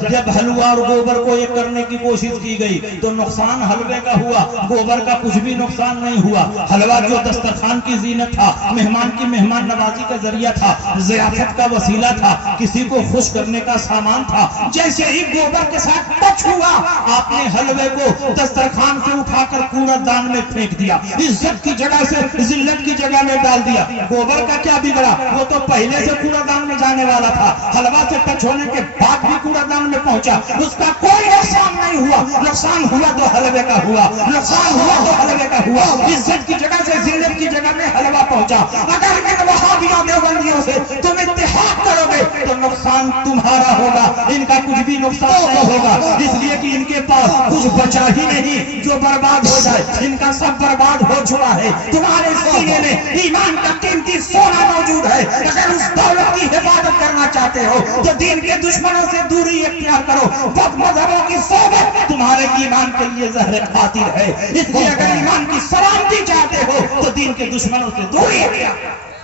جب حلوہ اور گوبر کو ایک کرنے کی کوشش کی گئی تو نقصان حلوے کا ہوا، گوبر کا کچھ بھی نقصان نہیں ہوا۔ حلوہ جو دسترخوان کی زینت تھا، مہمان کی مہمان نوازی کا ذریعہ تھا، ضیافت کا وسیلہ تھا، کسی کو خوش کرنے کا سامان تھا، جیسے ہی گوبر کے ساتھ ٹچ ہوا آپ نے حلوے کو دسترخوان سے اٹھا کر کوڑا دان میں پھینک دیا، عزت کی جگہ سے ذلت کی جگہ میں ڈال دیا۔ گوبر کا کیا بگڑا؟ وہ تو پہلے سے کوڑا دان میں جانے والا تھا، حلوہ سے ٹچ ہونے کے بعد بھی کوڑا دان میں پہنچا، اس کا کوئی نقصان نہیں ہوا۔ نقصان ہوا تو حلوے کا ہوا، نقصان ہوا تو حلوے کا ہوا، عزت کی جگہ سے ذلت کی جگہ میں حلوہ پہنچا۔ اگر ان وہابیوں دیوبندیوں سے تم اتحاد کرو گے تو نقصان تمہارا ہوگا، ان کا کچھ بھی نقصان نہیں ہوگا، اس لیے کہ ان کے پاس کچھ بچا ہی نہیں جو برباد ہو جائے، ان کا سب برباد ہو چکا ہے۔ تمہارے سینے میں ایمان کا قیمتی سونا موجود ہے، اگر اس دولت کی حفاظت کرنا چاہتے ہو تو دین کے دشمنوں سے دوری اختیار کرو۔ بد مذہبوں کی صحبت تمہارے ایمان کے لیے زہر قاتل ہے، اس لیے اگر ایمان کی سلامتی چاہتے ہو تو دین کے دشمنوں سے دوری اختیار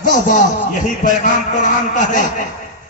کرو۔ یہی پیغام قرآن کا ہے۔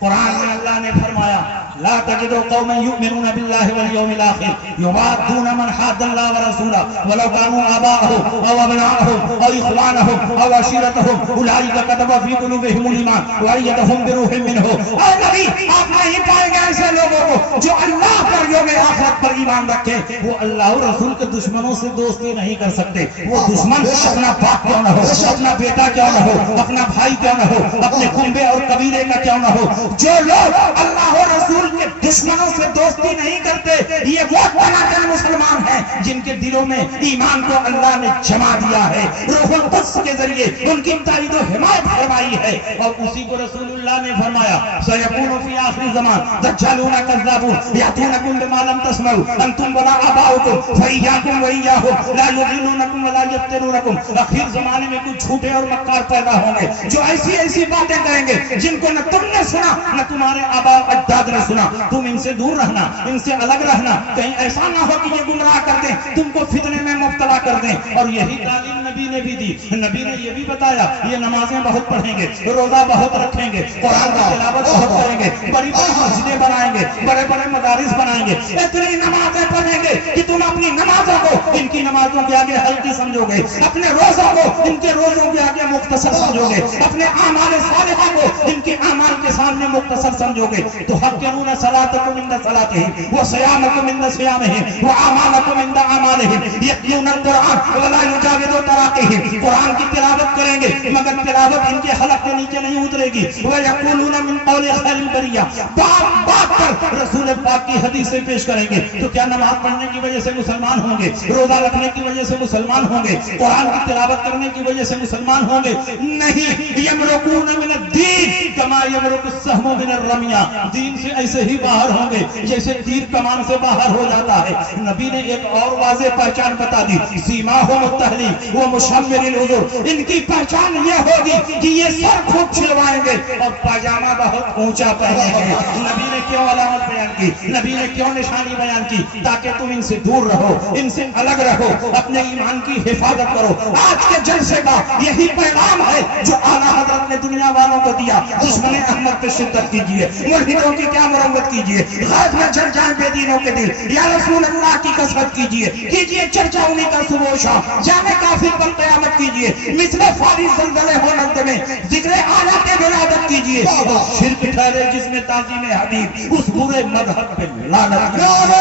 قرآن میں اللہ نے فرمایا لا تجدوا قوما يؤمنون بالله واليوم الاخر يوادون من حاد الله ورسوله ولو كانوا آباءهم او ابناءهم او اخوانهم او عشيرتهم اولئك كتب في قلوبهم الايمان وايدهم بروح منه۔ اے نبی آپ نہیں پائیں گے ایسے لوگوں کو جو اللہ پر یوم آخرت پر ایمان رکھے، وہ اللہ اور رسول کے دشمنوں سے دوستی نہیں کر سکتے۔ وہ دشمن اپنا باپ کیوں نہ ہو، اپنا بیٹا کیوں نہ ہو، اپنا بھائی کیوں نہ ہو، اپنے کنبے اور قبیلے کا کیوں نہ ہو، جو لوگ اللہ اور رسول کے دشمنوں سے دوستی نہیں کرتے یہ وہ تناکن مسلمان ہیں جن کے دلوں میں ایمان کو اللہ نے جما دیا ہے، روح القدس کے ذریعے ان کی تائید و حمایت فرمائی ہے۔ اور اسی کو رسول اللہ نے فرمایا سیکون فی آخر زمان دجالون کذابون یاتونکم بما لم تسمعوا انتم ولا آباؤکم فایاکم وایاہم لا یضلونکم ولا یفتنونکم۔ آخر زمانے میں کچھ جھوٹے اور مکار پیدا ہوں گے جو ایسی ایسی باتیں کہیں گے جن کو نہ تم نے سنا نہ تمہارے آبا اجداد نے سنا۔ تم ان سے دور رہنا، ان سے الگ رہنا، کہیں ایسا نہ ہو کہ یہ گمراہ کر دیں، تم کو فتنے میں مبتلا کر دیں۔ اور یہی تعلیم نبی نے بھی دی۔ نبی نے یہ بھی بتایا یہ نمازیں بہت پڑھیں گے، روزہ بہت رکھیں گے، قرآن کی تلاوت بہت کریں گے، بڑی بڑی مسجدیں بنائیں گے، بڑے بڑے مدارس بنائیں گے، اتنی نمازیں پڑھیں گے کہ تم اپنی نمازوں کو ان کی نمازوں کے آگے ہلکی سمجھو گے، اپنے روزوں کو ان کے روزوں کے آگے مختصر سمجھو گے، اپنے اعمال صالحہ کو ان کے اعمال کے سامنے مختصر سمجھو گے۔ تو حقیقون صلاتکم عند صلاتہم وصیامکم عند صیامہم واعمالکم عند اعمالہم یتلون القرآن ولا یجاوز تراقیہم۔ قرآن کی تلاوت کریں گے مگر تلاوت ان کے حلق کے نیچے نہیں اترے گی۔ ویقولون من قول خیر البریہ، بات بات پر رسول پاک کی حدیثیں پیش کریں گے۔ تو کیا نماز پڑھنے کی وجہ سے مسلمان ہوں گے، روزہ رکھنے کی وجہ سے مسلمان ہوں گے، قرآن کی تلاوت کرنے کی وجہ سے مسلمان ہوں گے؟ نہیں، یمرقون من الدین کما یمرق السہم من الرمیہ، دین سے ایسے ہی باہر ہوں گے جیسے تیر کمان سے باہر ہو جاتا ہے۔ نبی نے ایک اور واضح پہچان بتا دی، سیماہم التحلیل و مشمر العذر، ان کی پہچان یہ ہوگی کہ یہ سر خوب چھلوائیں گے اور پاجامہ بہت اونچا پہنیں گے۔ نبی نے کیوں علامت بیان کی، نبی نے کیوں نشانی بیان کی؟ تاکہ تم ان سے دور رہو، ان سے الگ رہو، اپنے ایمان کی حفاظت کرو۔ آج کے جلسے کا یہی پیغام ہے جو اعلیٰ حضرت نے دنیا والوں کو دیا۔ دشمن احمد پہ شدت کیجیے، ملحدوں کی کیا مرمت کیجیے، غیب میں جل جائیں بے دینوں کے دل، یا رسول اللہ کی کثرت کیجیے چرچا انہی کا صبح و شام، جامع کافر پر قیامت کیجیے، مثل فاری زلزلے ہو نزد میں ذکر آیات ولادت کیجیے، اور شرک ٹھہرے جس میں تعظیم حبیب اس برے مذہب پہ لعنت۔ نعرہ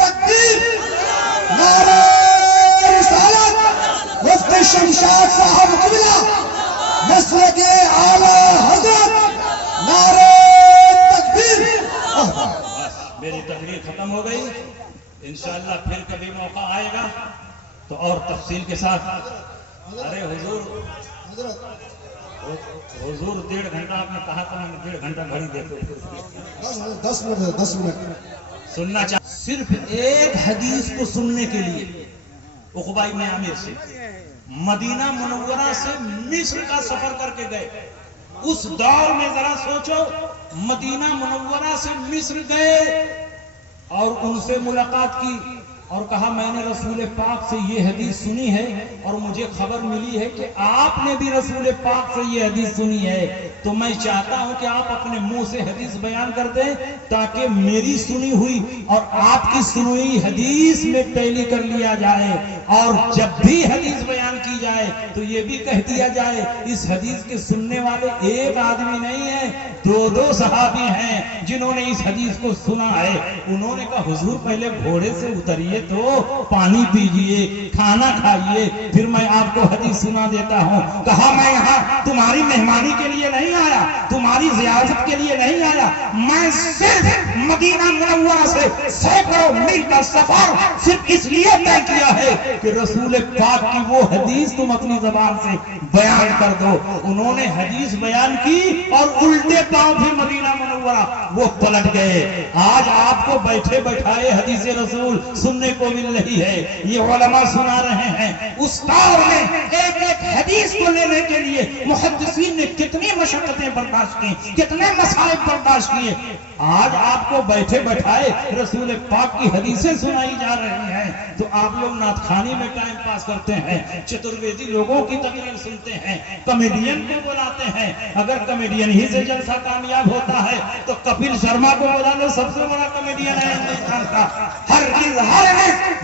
تکبیر، نعرہ رسالت، مفتی شمشاد صاحب قبلہ، مسلک اعلیٰ حضرت، نعرہ تکبیر۔ میری تقریر ختم ہو گئی، انشاءاللہ پھر کبھی موقع آئے گا تو اور تفصیل کے ساتھ۔ ارے حضور 1.5 گھنٹہ آپ نے کہا تھا، میں 1.5 گھنٹہ گھڑی دیکھو 10 منٹ سننا چاہتا۔ صرف ایک حدیث کو سننے کے لیے عقبہ بن عامر سے مدینہ منورہ سے مصر کا سفر کر کے گئے۔ اس دور میں ذرا سوچو، مدینہ منورہ سے مصر گئے اور ان سے ملاقات کی، اور کہا میں نے رسول پاک سے یہ حدیث سنی ہے اور مجھے خبر ملی ہے کہ آپ نے بھی رسول پاک سے یہ حدیث سنی ہے، تو میں چاہتا ہوں کہ آپ اپنے منہ سے حدیث بیان کر دیں تاکہ میری سنی ہوئی اور آپ کی سنی ہوئی حدیث میں ٹیلی کر لیا جائے، اور جب بھی حدیث بیان کی جائے تو یہ بھی کہہ دیا جائے اس حدیث کے سننے والے ایک آدمی نہیں ہے، دو صحابی ہیں جنہوں نے اس حدیث کو سنا ہے۔ انہوں نے کہا حضور پہلے گھوڑے سے اتریے تو پانی پیجئے، کھانا کھائیے، پھر میں آپ کو حدیث سنا دیتا ہوں۔ کہا میں یہاں تمہاری مہمانی کے لیے نہیں آیا، تمہاری زیارت کے لیے نہیں آیا، میں صرف مدینہ منورہ سے سینکڑوں میل کا سفر صرف اس لیے طے کیا ہے کہ رسول پاک کی وہ حدیث تم اپنی زبان سے بیان کر دو۔ انہوں نے حدیث بیان کی اور الٹے پاؤں پھر مدینہ منورہ وہ پلٹ گئے۔ آج آپ کو بیٹھے بیٹھائے حدیث رسول سننے کو مل رہی ہے، یہ علماء سنا رہے ہیں۔ اس دور میں ایک ایک حدیث کو لینے کے لیے محدثین نے کتنی مشقتیں برداشت کی، کتنے مصائب برداشت کیے۔ آج آپ کو بیٹھے بیٹھائے رسول پاک کی حدیثیں سنائی جا رہی ہیں تو آپ لوگ نعت خوانی میں ٹائم پاس کرتے ہیں، چترویدی لوگوں کی تقریر سنتے ہیں، کمیڈین کو بلاتے ہیں۔ اگر کمیڈین ہی سے جلسہ کامیاب ہوتا ہے تو کپل شرما کو بلا لو، سب سے بڑا کمیڈین ہے ہندوستان کا۔ ہر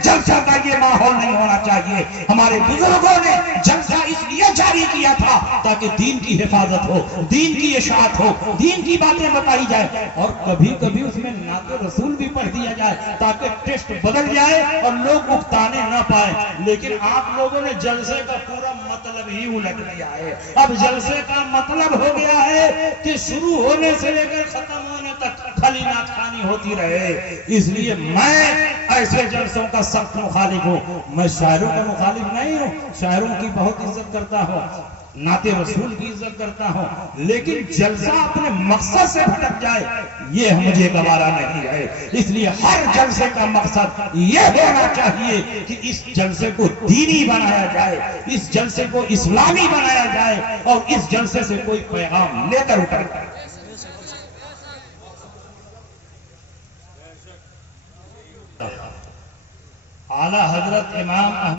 جلسہ کا یہ ماحول نہیں ہونا چاہیے۔ ہمارے بزرگوں نے جلسہ اس لیے جاری کیا تھا تاکہ دین کی حفاظت ہو، دین کی اشاعت ہو، دین کی باتیں بتائی جائے، اور کبھی کبھی اس میں نعت رسول بھی پڑھ دیا جائے تاکہ ٹیسٹ بدل جائے اور لوگ اکتانے نہ پائے۔ لیکن آپ لوگوں نے جلسے کا پورا مطلب ہی الٹ دیا ہے۔ اب جلسے کا مطلب ہو گیا ہے کہ شروع ہونے سے لے کر ختم ہونے تک خالی نعت خوانی ہوتی رہے۔ اس لیے میں ایسے جلسوں کا سخت مخالف ہوں۔ میں شاعروں کا مخالف نہیں ہوں، شاعروں کی بہت عزت کرتا ہوں، نعت رسول کی عزت کرتا ہوں، لیکن جلسہ اپنے مقصد سے بھٹک جائے یہ مجھے گوارا نہیں ہے۔ اس لیے ہر جلسے کا مقصد یہ ہونا چاہیے کہ اس جلسے کو دینی بنایا جائے، اس جلسے کو اسلامی بنایا جائے، اور اس جلسے سے کوئی پیغام لے کر اتر جائے۔ اعلیٰ حضرت امام